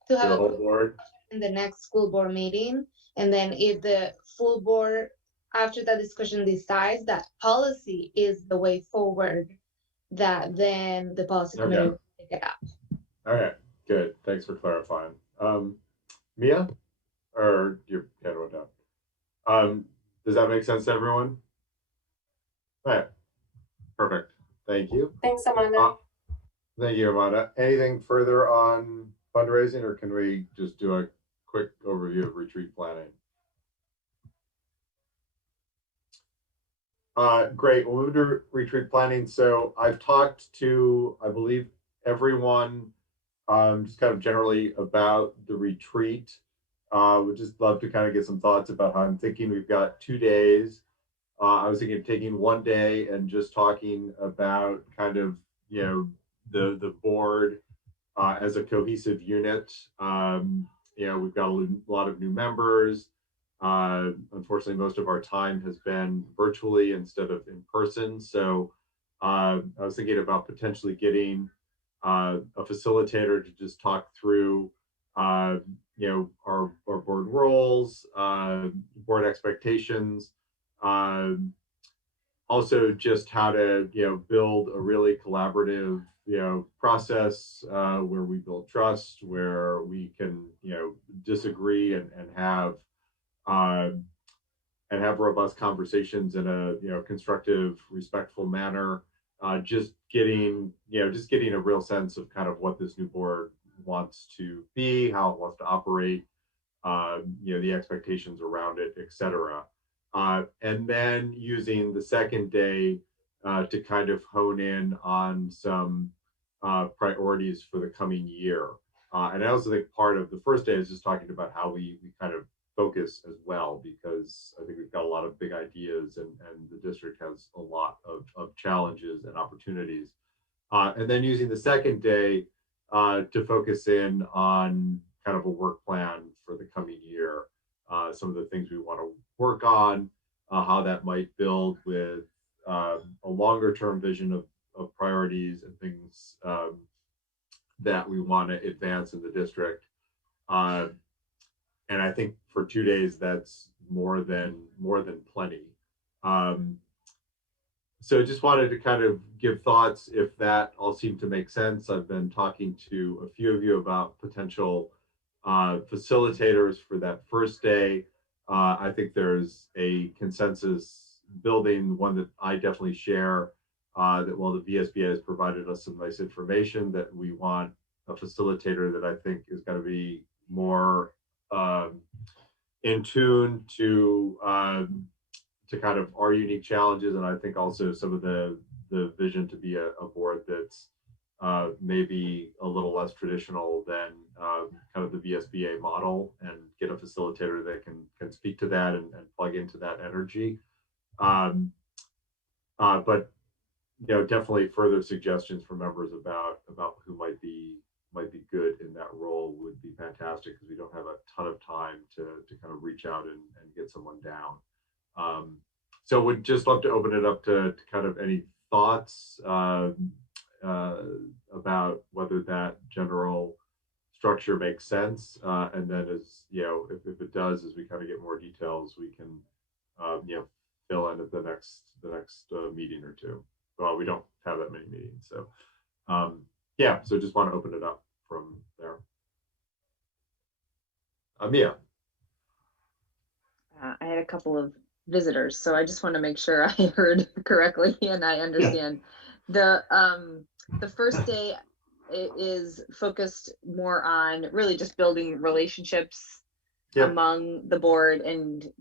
to have a board in the next school board meeting. And then if the full board, after that discussion, decides that policy is the way forward, that then the policy committee will take it up. All right, good. Thanks for clarifying. Mia, or your hand went down. Does that make sense to everyone? All right, perfect. Thank you. Thanks, Amanda. Thank you, Amanda. Anything further on fundraising, or can we just do a quick overview of retreat planning? Great. We'll move to retreat planning. So I've talked to, I believe, everyone just kind of generally about the retreat. Would just love to kind of get some thoughts about how I'm thinking. We've got 2 days. I was thinking of taking 1 day and just talking about kind of, the board as a cohesive unit. We've got a lot of new members. Unfortunately, most of our time has been virtually instead of in person. So I was thinking about potentially getting a facilitator to just talk through, our board roles, board expectations, also just how to, build a really collaborative, process where we build trust, where we can, disagree and have robust conversations in a constructive, respectful manner. Just getting a real sense of kind of what this new board wants to be, how it wants to operate, the expectations around it, etc. And then using the second day to kind of hone in on some priorities for the coming year. And I also think part of the first day is just talking about how we kind of focus as well, because I think we've got a lot of big ideas and the district has a lot of challenges and opportunities. And then using the second day to focus in on kind of a work plan for the coming year, some of the things we want to work on, how that might build with a longer term vision of priorities and things that we want to advance in the district. And I think for 2 days, that's more than plenty. So just wanted to kind of give thoughts if that all seemed to make sense. I've been talking to a few of you about potential facilitators for that first day. I think there's a consensus building, one that I definitely share, that while the VSBA has provided us some nice information, that we want a facilitator that I think is going to be more in tune to kind of our unique challenges, and I think also some of the vision to be a board that's maybe a little less traditional than kind of the VSBA model, and get a facilitator that can speak to that and plug into that energy. But definitely further suggestions from members about who might be good in that role would be fantastic, because we don't have a ton of time to kind of reach out and get someone down. So would just love to open it up to kind of any thoughts about whether that general structure makes sense, and then as if it does, as we kind of get more details, we can fill in at the next meeting or two. Well, we don't have that many meetings, so so just want to open it up from there. Mia. I had a couple of visitors, so I just want to make sure I heard correctly and I understand. The first day is focused more on really just building relationships among the board and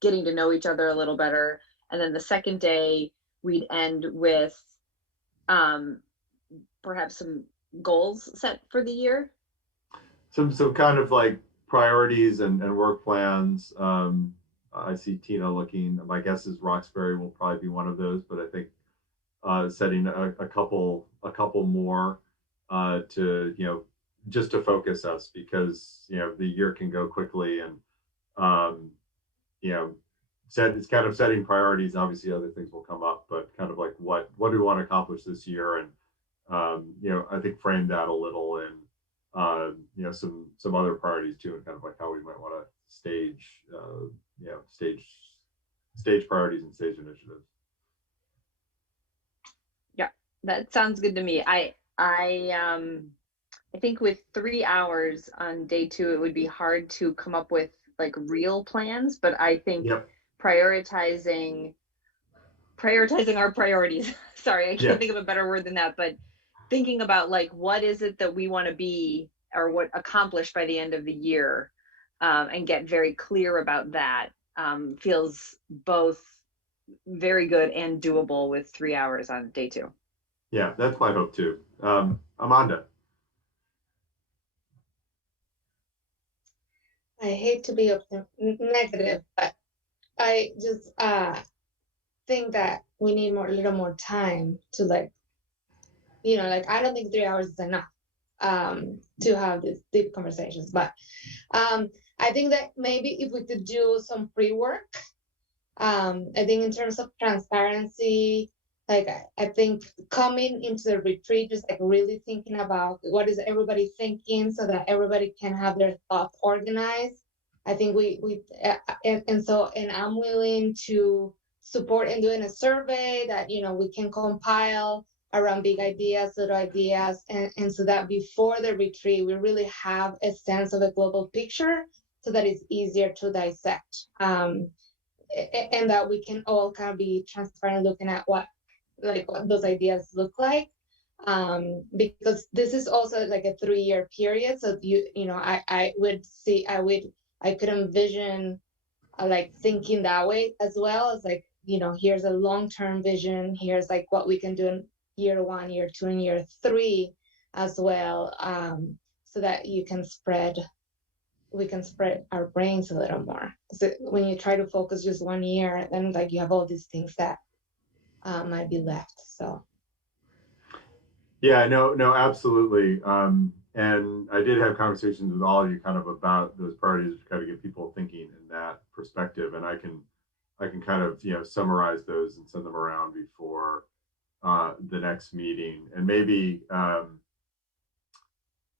getting to know each other a little better. And then the second day we'd end with perhaps some goals set for the year. Some kind of like priorities and work plans. I see Tina looking. My guess is Roxbury will probably be one of those, but I think setting a couple more to just to focus us, because the year can go quickly, and it's kind of setting priorities. Obviously other things will come up, but kind of like what do we want to accomplish this year, and I think frame that a little, and some other priorities too, and kind of like how we might want to stage priorities and stage initiatives. Yeah, that sounds good to me. I think with 3 hours on day 2, it would be hard to come up with like real plans, but I think prioritizing our priorities. Sorry, I can't think of a better word than that, but thinking about like what is it that we want to be or what accomplish by the end of the year, and get very clear about that, feels both very good and doable with 3 hours on day 2. Yeah, that's my hope too. Amanda. I hate to be negative, but I just think that we need a little more time to I don't think 3 hours is enough to have these deep conversations. But I think that maybe if we could do some pre-work, I think in terms of transparency, I think coming into the retreat, just really thinking about what is everybody thinking, so that everybody can have their thoughts organized. I think and I'm willing to support in doing a survey that we can compile around big ideas, little ideas, and so that before the retreat we really have a sense of a global picture, so that it's easier to dissect, and that we can all kind of be transparent looking at what those ideas look like, because this is also like a 3-year period. So I could envision thinking that way as well, as here's a long-term vision, here's what we can do in year 1, year 2, and year 3 as well, so that we can spread our brains a little more. So when you try to focus just 1 year, then you have all these things that might be left. So yeah, no, absolutely. And I did have conversations with all of you kind of about those priorities to kind of get people thinking in that perspective, and I can kind of summarize those and send them around before the next meeting. And maybe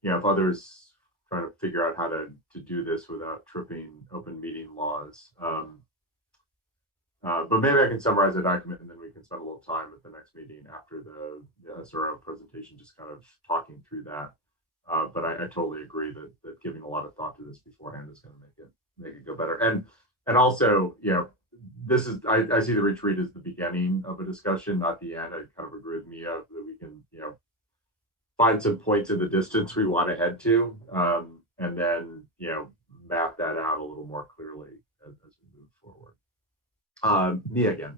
if others trying to figure out how to do this without tripping open meeting laws, but maybe I can summarize the document, and then we can spend a little time at the next meeting after the SRO presentation, just kind of talking through that. But I totally agree that giving a lot of thought to this beforehand is going to make it go better. And also, this is I see the retreat as the beginning of a discussion, not the end. I kind of agree with Mia that we can find some points in the distance we want to head to, and then map that out a little more clearly as we move forward. Me again.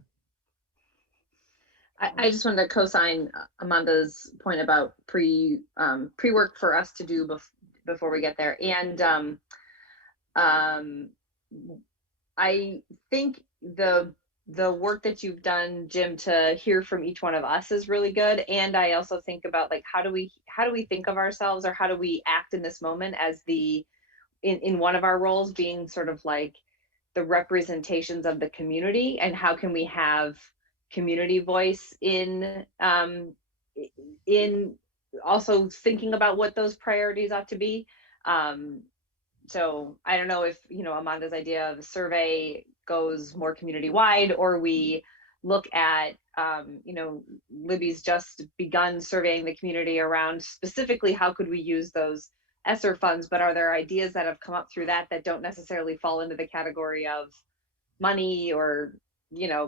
I just wanted to co-sign Amanda's point about pre-work for us to do before we get there. And I think the work that you've done, Jim, to hear from each one of us is really good. And I also think about like how do we think of ourselves, or how do we act in this moment as in one of our roles being sort of like the representations of the community, and how can we have community voice in also thinking about what those priorities ought to be. So I don't know if, Amanda's idea of a survey goes more community wide, or we look at, Libby's just begun surveying the community around specifically how could we use those ESSER funds, but are there ideas that have come up through that don't necessarily fall into the category of money, or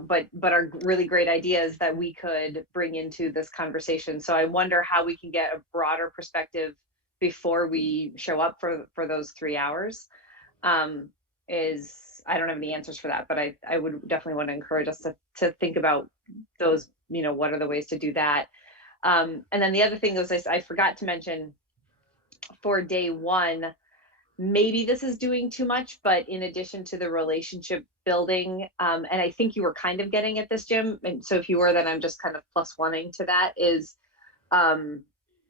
but are really great ideas that we could bring into this conversation. So I wonder how we can get a broader perspective before we show up for those 3 hours. I don't have any answers for that, but I would definitely want to encourage us to think about those, what are the ways to do that. And then the other thing is I forgot to mention for day one, maybe this is doing too much, but in addition to the relationship building, and I think you were kind of getting at this, Jim, and so if you were, then I'm just kind of +1ing to that, is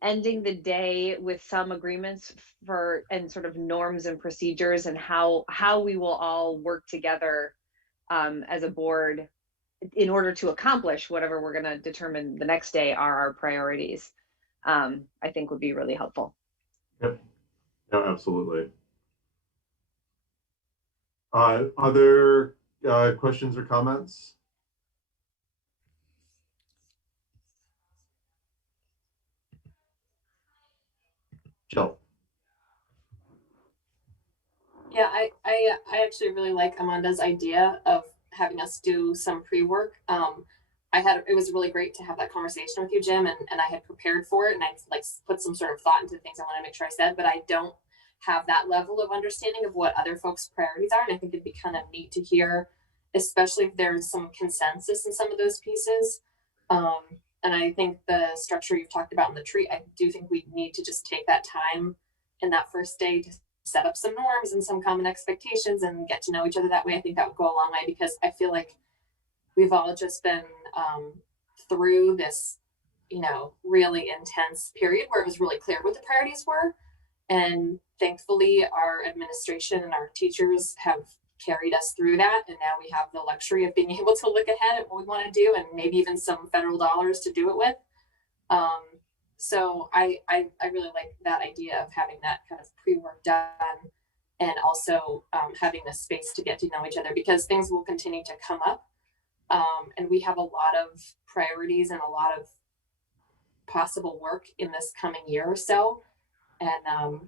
ending the day with some agreements and sort of norms and procedures, and how we will all work together as a board in order to accomplish whatever we're going to determine the next day are our priorities. I think would be really helpful. Yep. No, absolutely. Other questions or comments? Jill. Yeah, I actually really like Amanda's idea of having us do some pre-work. It was really great to have that conversation with you, Jim, and I had prepared for it, and I like put some sort of thought into things I want to make sure I said, but I don't have that level of understanding of what other folks' priorities are. And I think it'd be kind of neat to hear, especially if there's some consensus in some of those pieces. And I think the structure you've talked about in the tree, I do think we need to just take that time in that first day to set up some norms and some common expectations and get to know each other that way. I think that would go a long way, because I feel like we've all just been through this, really intense period where it was really clear what the priorities were. And thankfully, our administration and our teachers have carried us through that. And now we have the luxury of being able to look ahead at what we want to do, and maybe even some federal dollars to do it with. So I really like that idea of having that kind of pre-work done, and also having the space to get to know each other, because things will continue to come up. And we have a lot of priorities and a lot of possible work in this coming year or so. And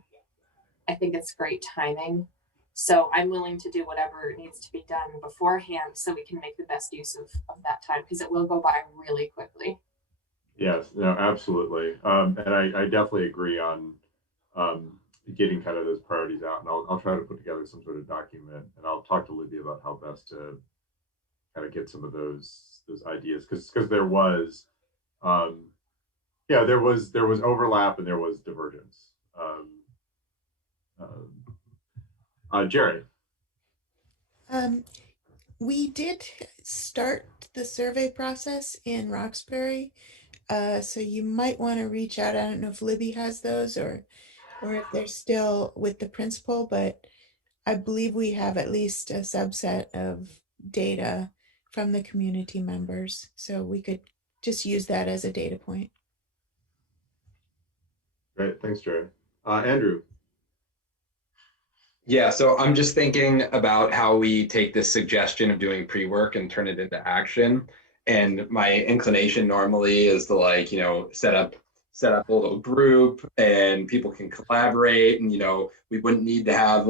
I think it's great timing. So I'm willing to do whatever needs to be done beforehand so we can make the best use of that time, because it will go by really quickly. Yes, no, absolutely. And I definitely agree on getting kind of those priorities out. And I'll try to put together some sort of document, and I'll talk to Libby about how best to kind of get some of those ideas, because there was there was overlap and there was divergence. Jerry. We did start the survey process in Roxbury, so you might want to reach out. I don't know if Libby has those or if they're still with the principal, but I believe we have at least a subset of data from the community members, so we could just use that as a data point. Great, thanks, Jerry. Andrew. Yeah, so I'm just thinking about how we take this suggestion of doing pre-work and turn it into action. And my inclination normally is to set up a little group and people can collaborate, and we wouldn't need to have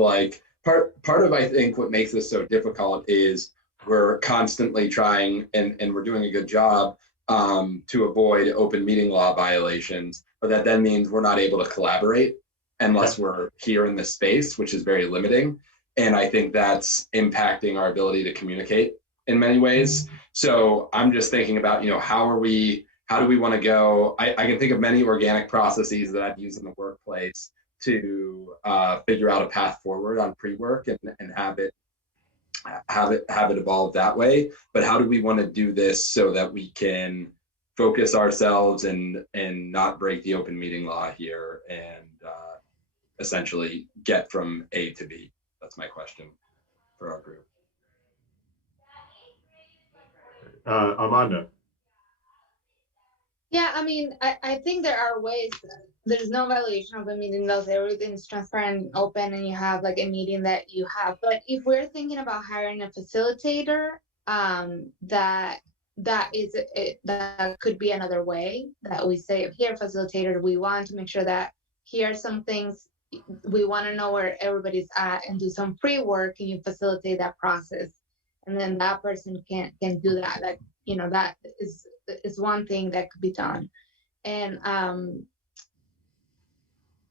part of, I think, what makes this so difficult is we're constantly trying, and we're doing a good job to avoid open meeting law violations, but that then means we're not able to collaborate unless we're here in this space, which is very limiting. And I think that's impacting our ability to communicate in many ways. So I'm just thinking about, how do we want to go? I can think of many organic processes that I've used in the workplace to figure out a path forward on pre-work and have it evolve that way. But how do we want to do this so that we can focus ourselves and not break the open meeting law here and essentially get from A to B? That's my question for our group. Amanda. Yeah, I mean, I think there are ways. There's no violation of a meeting laws. Everything's transparent and open, and you have like a meeting that you have. But if we're thinking about hiring a facilitator, that could be another way that we say, here, facilitator, we want to make sure that here are some things we want to know where everybody's at and do some pre-work, and you facilitate that process, and then that person can do that. Like, that is one thing that could be done. And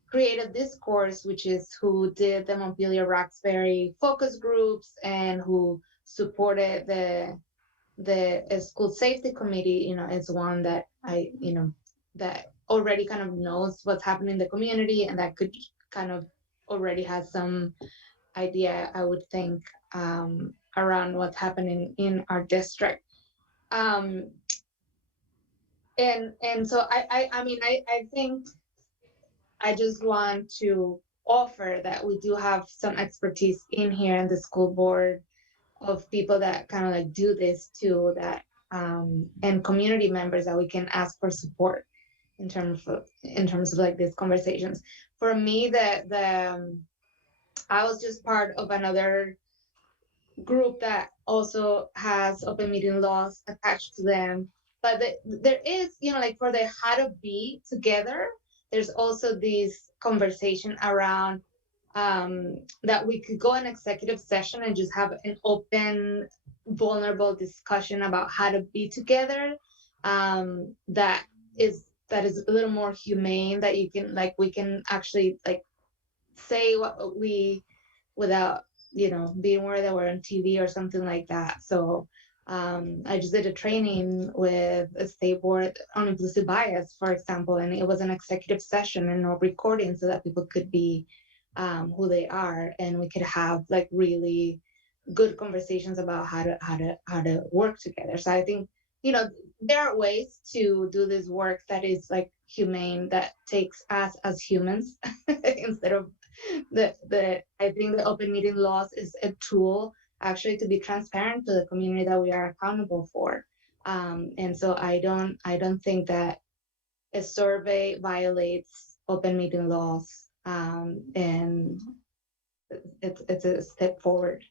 create a discourse, which is who did the Montpelier-Roxbury focus groups and who supported the school safety committee, is one that that already kind of knows what's happening in the community, and that could kind of already has some idea, I would think, around what's happening in our district. And so I think I just want to offer that we do have some expertise in here in the school board of people that kind of like do this too, that and community members that we can ask for support in terms of like these conversations. For me, I was just part of another group that also has open meeting laws attached to them, but there is, like for the how to be together, there's also this conversation around that we could go in executive session and just have an open, vulnerable discussion about how to be together, that is a little more humane, that we can actually like say what we without being worried that we're on TV or something like that. So I just did a training with a state board on implicit bias, for example, and it was an executive session and no recording, so that people could be who they are, and we could have like really good conversations about how to work together. So I think there are ways to do this work that is like humane, that takes us as humans instead of I think the open meeting laws is a tool actually to be transparent to the community that we are accountable for. And so I don't think that a survey violates open meeting laws, and it's a step forward.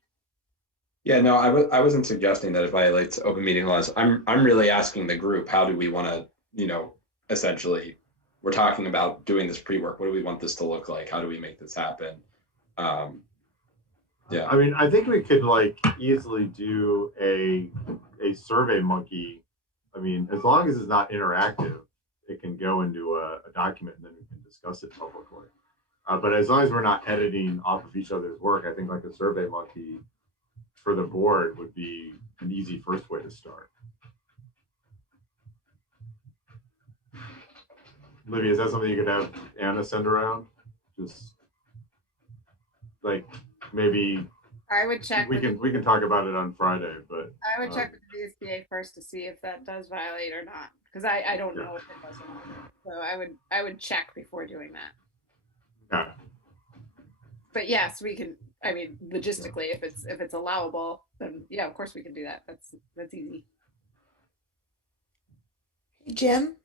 Yeah, no, I wasn't suggesting that it violates open meeting laws. I'm really asking the group, how do we want to, essentially, we're talking about doing this pre-work. What do we want this to look like? How do we make this happen? Yeah. I mean, I think we could like easily do a survey monkey. I mean, as long as it's not interactive, it can go into a document and then we can discuss it publicly. But as long as we're not editing off of each other's work, I think like a survey monkey for the board would be an easy first way to start. Livia, is that something you could have Anna send around? Just like maybe I would check. We can talk about it on Friday, but I would check with the VSBA first to see if that does violate or not, because I don't know if it does or not. So I would check before doing that. Okay. But yes, we can. I mean, logistically, if it's allowable, then yeah, of course we can do that. That's easy. Jim?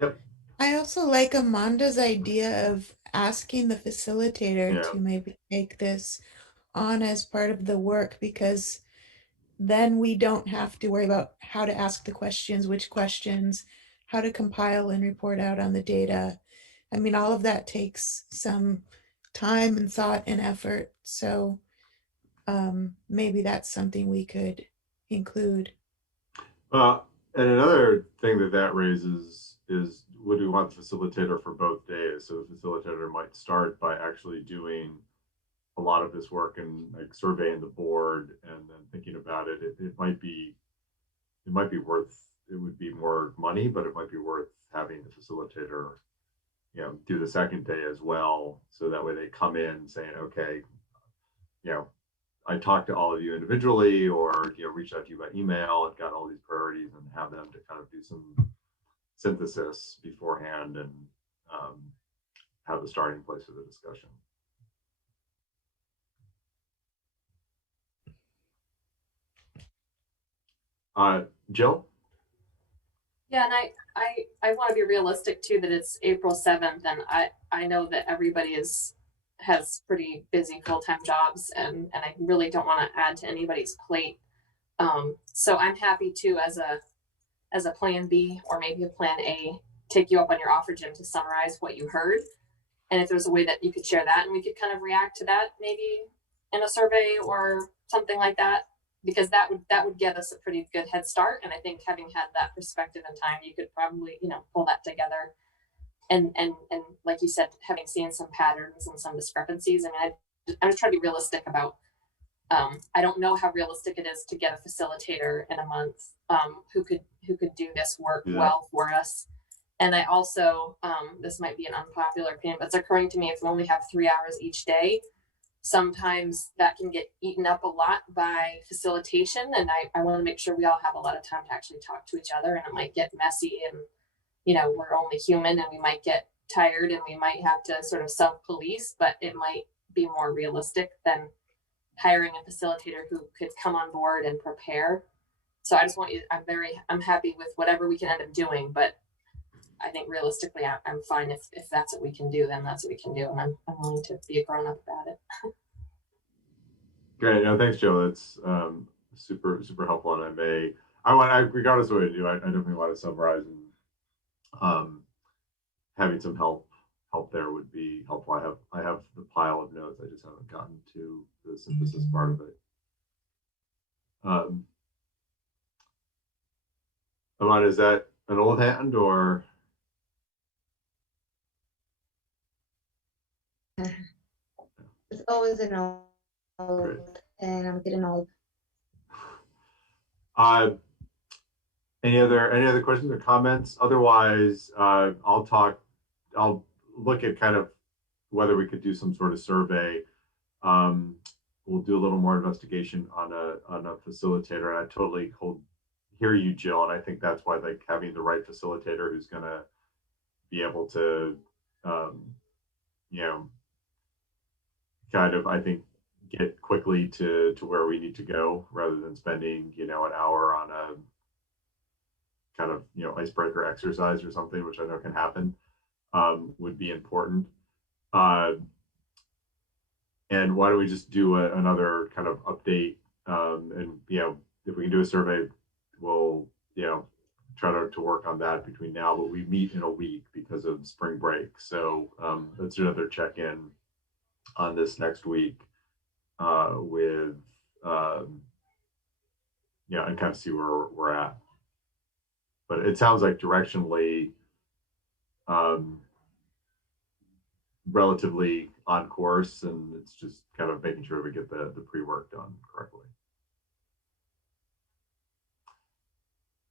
Yep. I also like Amanda's idea of asking the facilitator to maybe take this on as part of the work, because then we don't have to worry about how to ask the questions, which questions, how to compile and report out on the data. I mean, all of that takes some time and thought and effort. So maybe that's something we could include. And another thing that raises is, would we want the facilitator for both days? So the facilitator might start by actually doing a lot of this work and like surveying the board and then thinking about it, it might be worth, it would be more money, but it might be worth having a facilitator, you know, do the second day as well. So that way they come in saying, okay, you know, I talked to all of you individually, or, you know, reached out to you by email, I've got all these priorities, and have them to kind of do some synthesis beforehand and have the starting place for the discussion. Jill? Yeah, and I want to be realistic too, that it's April 7th, and I know that everybody has pretty busy full-time jobs, and I really don't want to add to anybody's plate. So I'm happy to, as a plan B or maybe a plan A, take you up on your offer, Jim, to summarize what you heard. And if there's a way that you could share that and we could kind of react to that maybe in a survey or something like that, because that would get us a pretty good head start. And I think having had that perspective and time, you could probably, you know, pull that together. And like you said, having seen some patterns and some discrepancies, I mean, I'm just trying to be realistic about, I don't know how realistic it is to get a facilitator in a month who could do this work well for us. And I also, this might be an unpopular opinion, but it's occurring to me, if we only have 3 hours each day, sometimes that can get eaten up a lot by facilitation. And I want to make sure we all have a lot of time to actually talk to each other, and it might get messy, and, you know, we're only human and we might get tired and we might have to sort of self-police, but it might be more realistic than hiring a facilitator who could come on board and prepare. So I just want you, I'm happy with whatever we can end up doing, but I think realistically, I'm fine if that's what we can do, then that's what we can do, and I'm willing to be a grown up about it. Great, no, thanks, Jill. That's super helpful, and regardless of what I do, I definitely want to summarize, and having some help there would be helpful. I have the pile of notes. I just haven't gotten to the synthesis part of it. Aman, is that an old hand or? It's always an old, and I'm getting old. Any other questions or comments? Otherwise, I'll look at kind of whether we could do some sort of survey. We'll do a little more investigation on a facilitator. And I totally hear you, Jill, and I think that's why, like, having the right facilitator who's going to be able to, you know, kind of, I think, get quickly to where we need to go, rather than spending, you know, an hour on a kind of, you know, icebreaker exercise or something, which I know can happen, would be important. And why don't we just do another kind of update, and, you know, if we can do a survey, we'll, you know, try to work on that between now, but we meet in a week because of spring break. So let's do another check-in on this next week with, yeah, and kind of see where we're at. But it sounds like directionally relatively on course, and it's just kind of making sure we get the pre-work done correctly.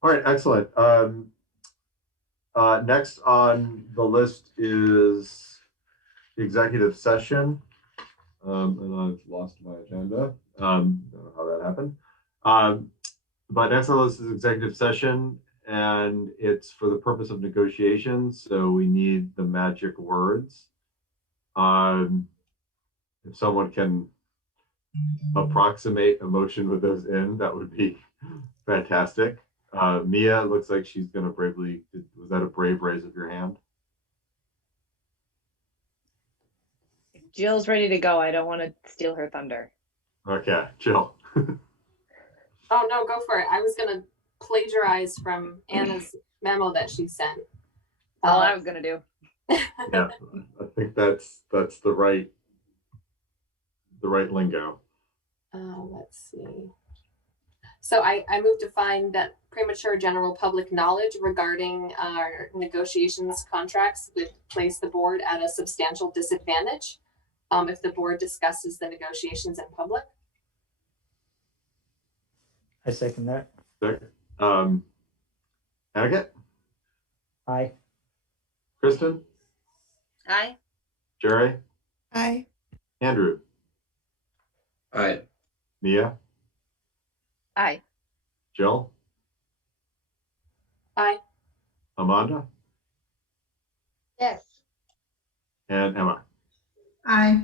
All right, excellent. Next on the list is the executive session. And I've lost my agenda. Don't know how that happened. But next on the list is executive session, and it's for the purpose of negotiations. So we need the magic words. If someone can approximate a motion with those in, that would be fantastic. Mia looks like she's going to bravely, was that a brave raise of your hand? Jill's ready to go. I don't want to steal her thunder. Okay, Jill. Oh, no, go for it. I was going to plagiarize from Anna's memo that she sent. All I was going to do. Yeah, I think that's the right lingo. Let's see. So I moved to find that premature general public knowledge regarding our negotiations contracts would place the board at a substantial disadvantage. if the board discusses the negotiations in public. I second that. Second. Etiquette? Aye. Kristen? Aye. Jerry? Aye. Andrew? Aye. Mia? Aye. Jill? Aye. Amanda? Yes. And Emma? Aye.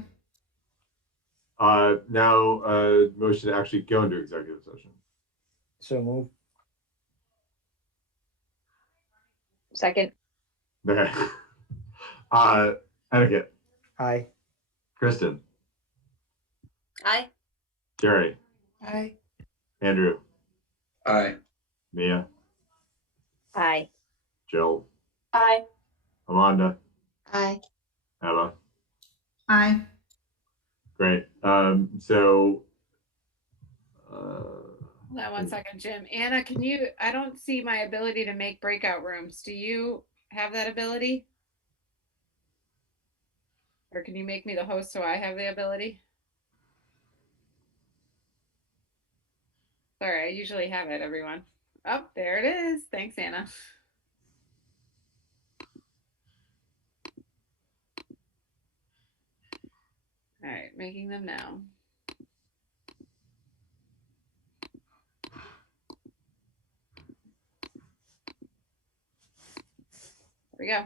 Now, motion to actually go into executive session. So move. Second. Okay. Etiquette? Aye. Kristen? Aye. Jerry? Aye. Andrew? Aye. Mia? Aye. Jill? Aye. Amanda? Aye. Emma? Aye. Great. So Hold on one second, Jim. Anna, can you, I don't see my ability to make breakout rooms. Do you have that ability? Or can you make me the host so I have the ability? Sorry, I usually have it, everyone. Oh, there it is. Thanks, Anna. All right, making them now. There we go.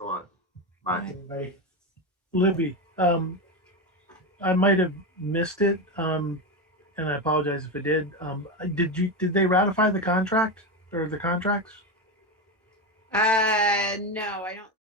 a lot. Bye. Everybody. Libby, I might have missed it, and I apologize if I did. Did they ratify the contract or the contracts? No, I don't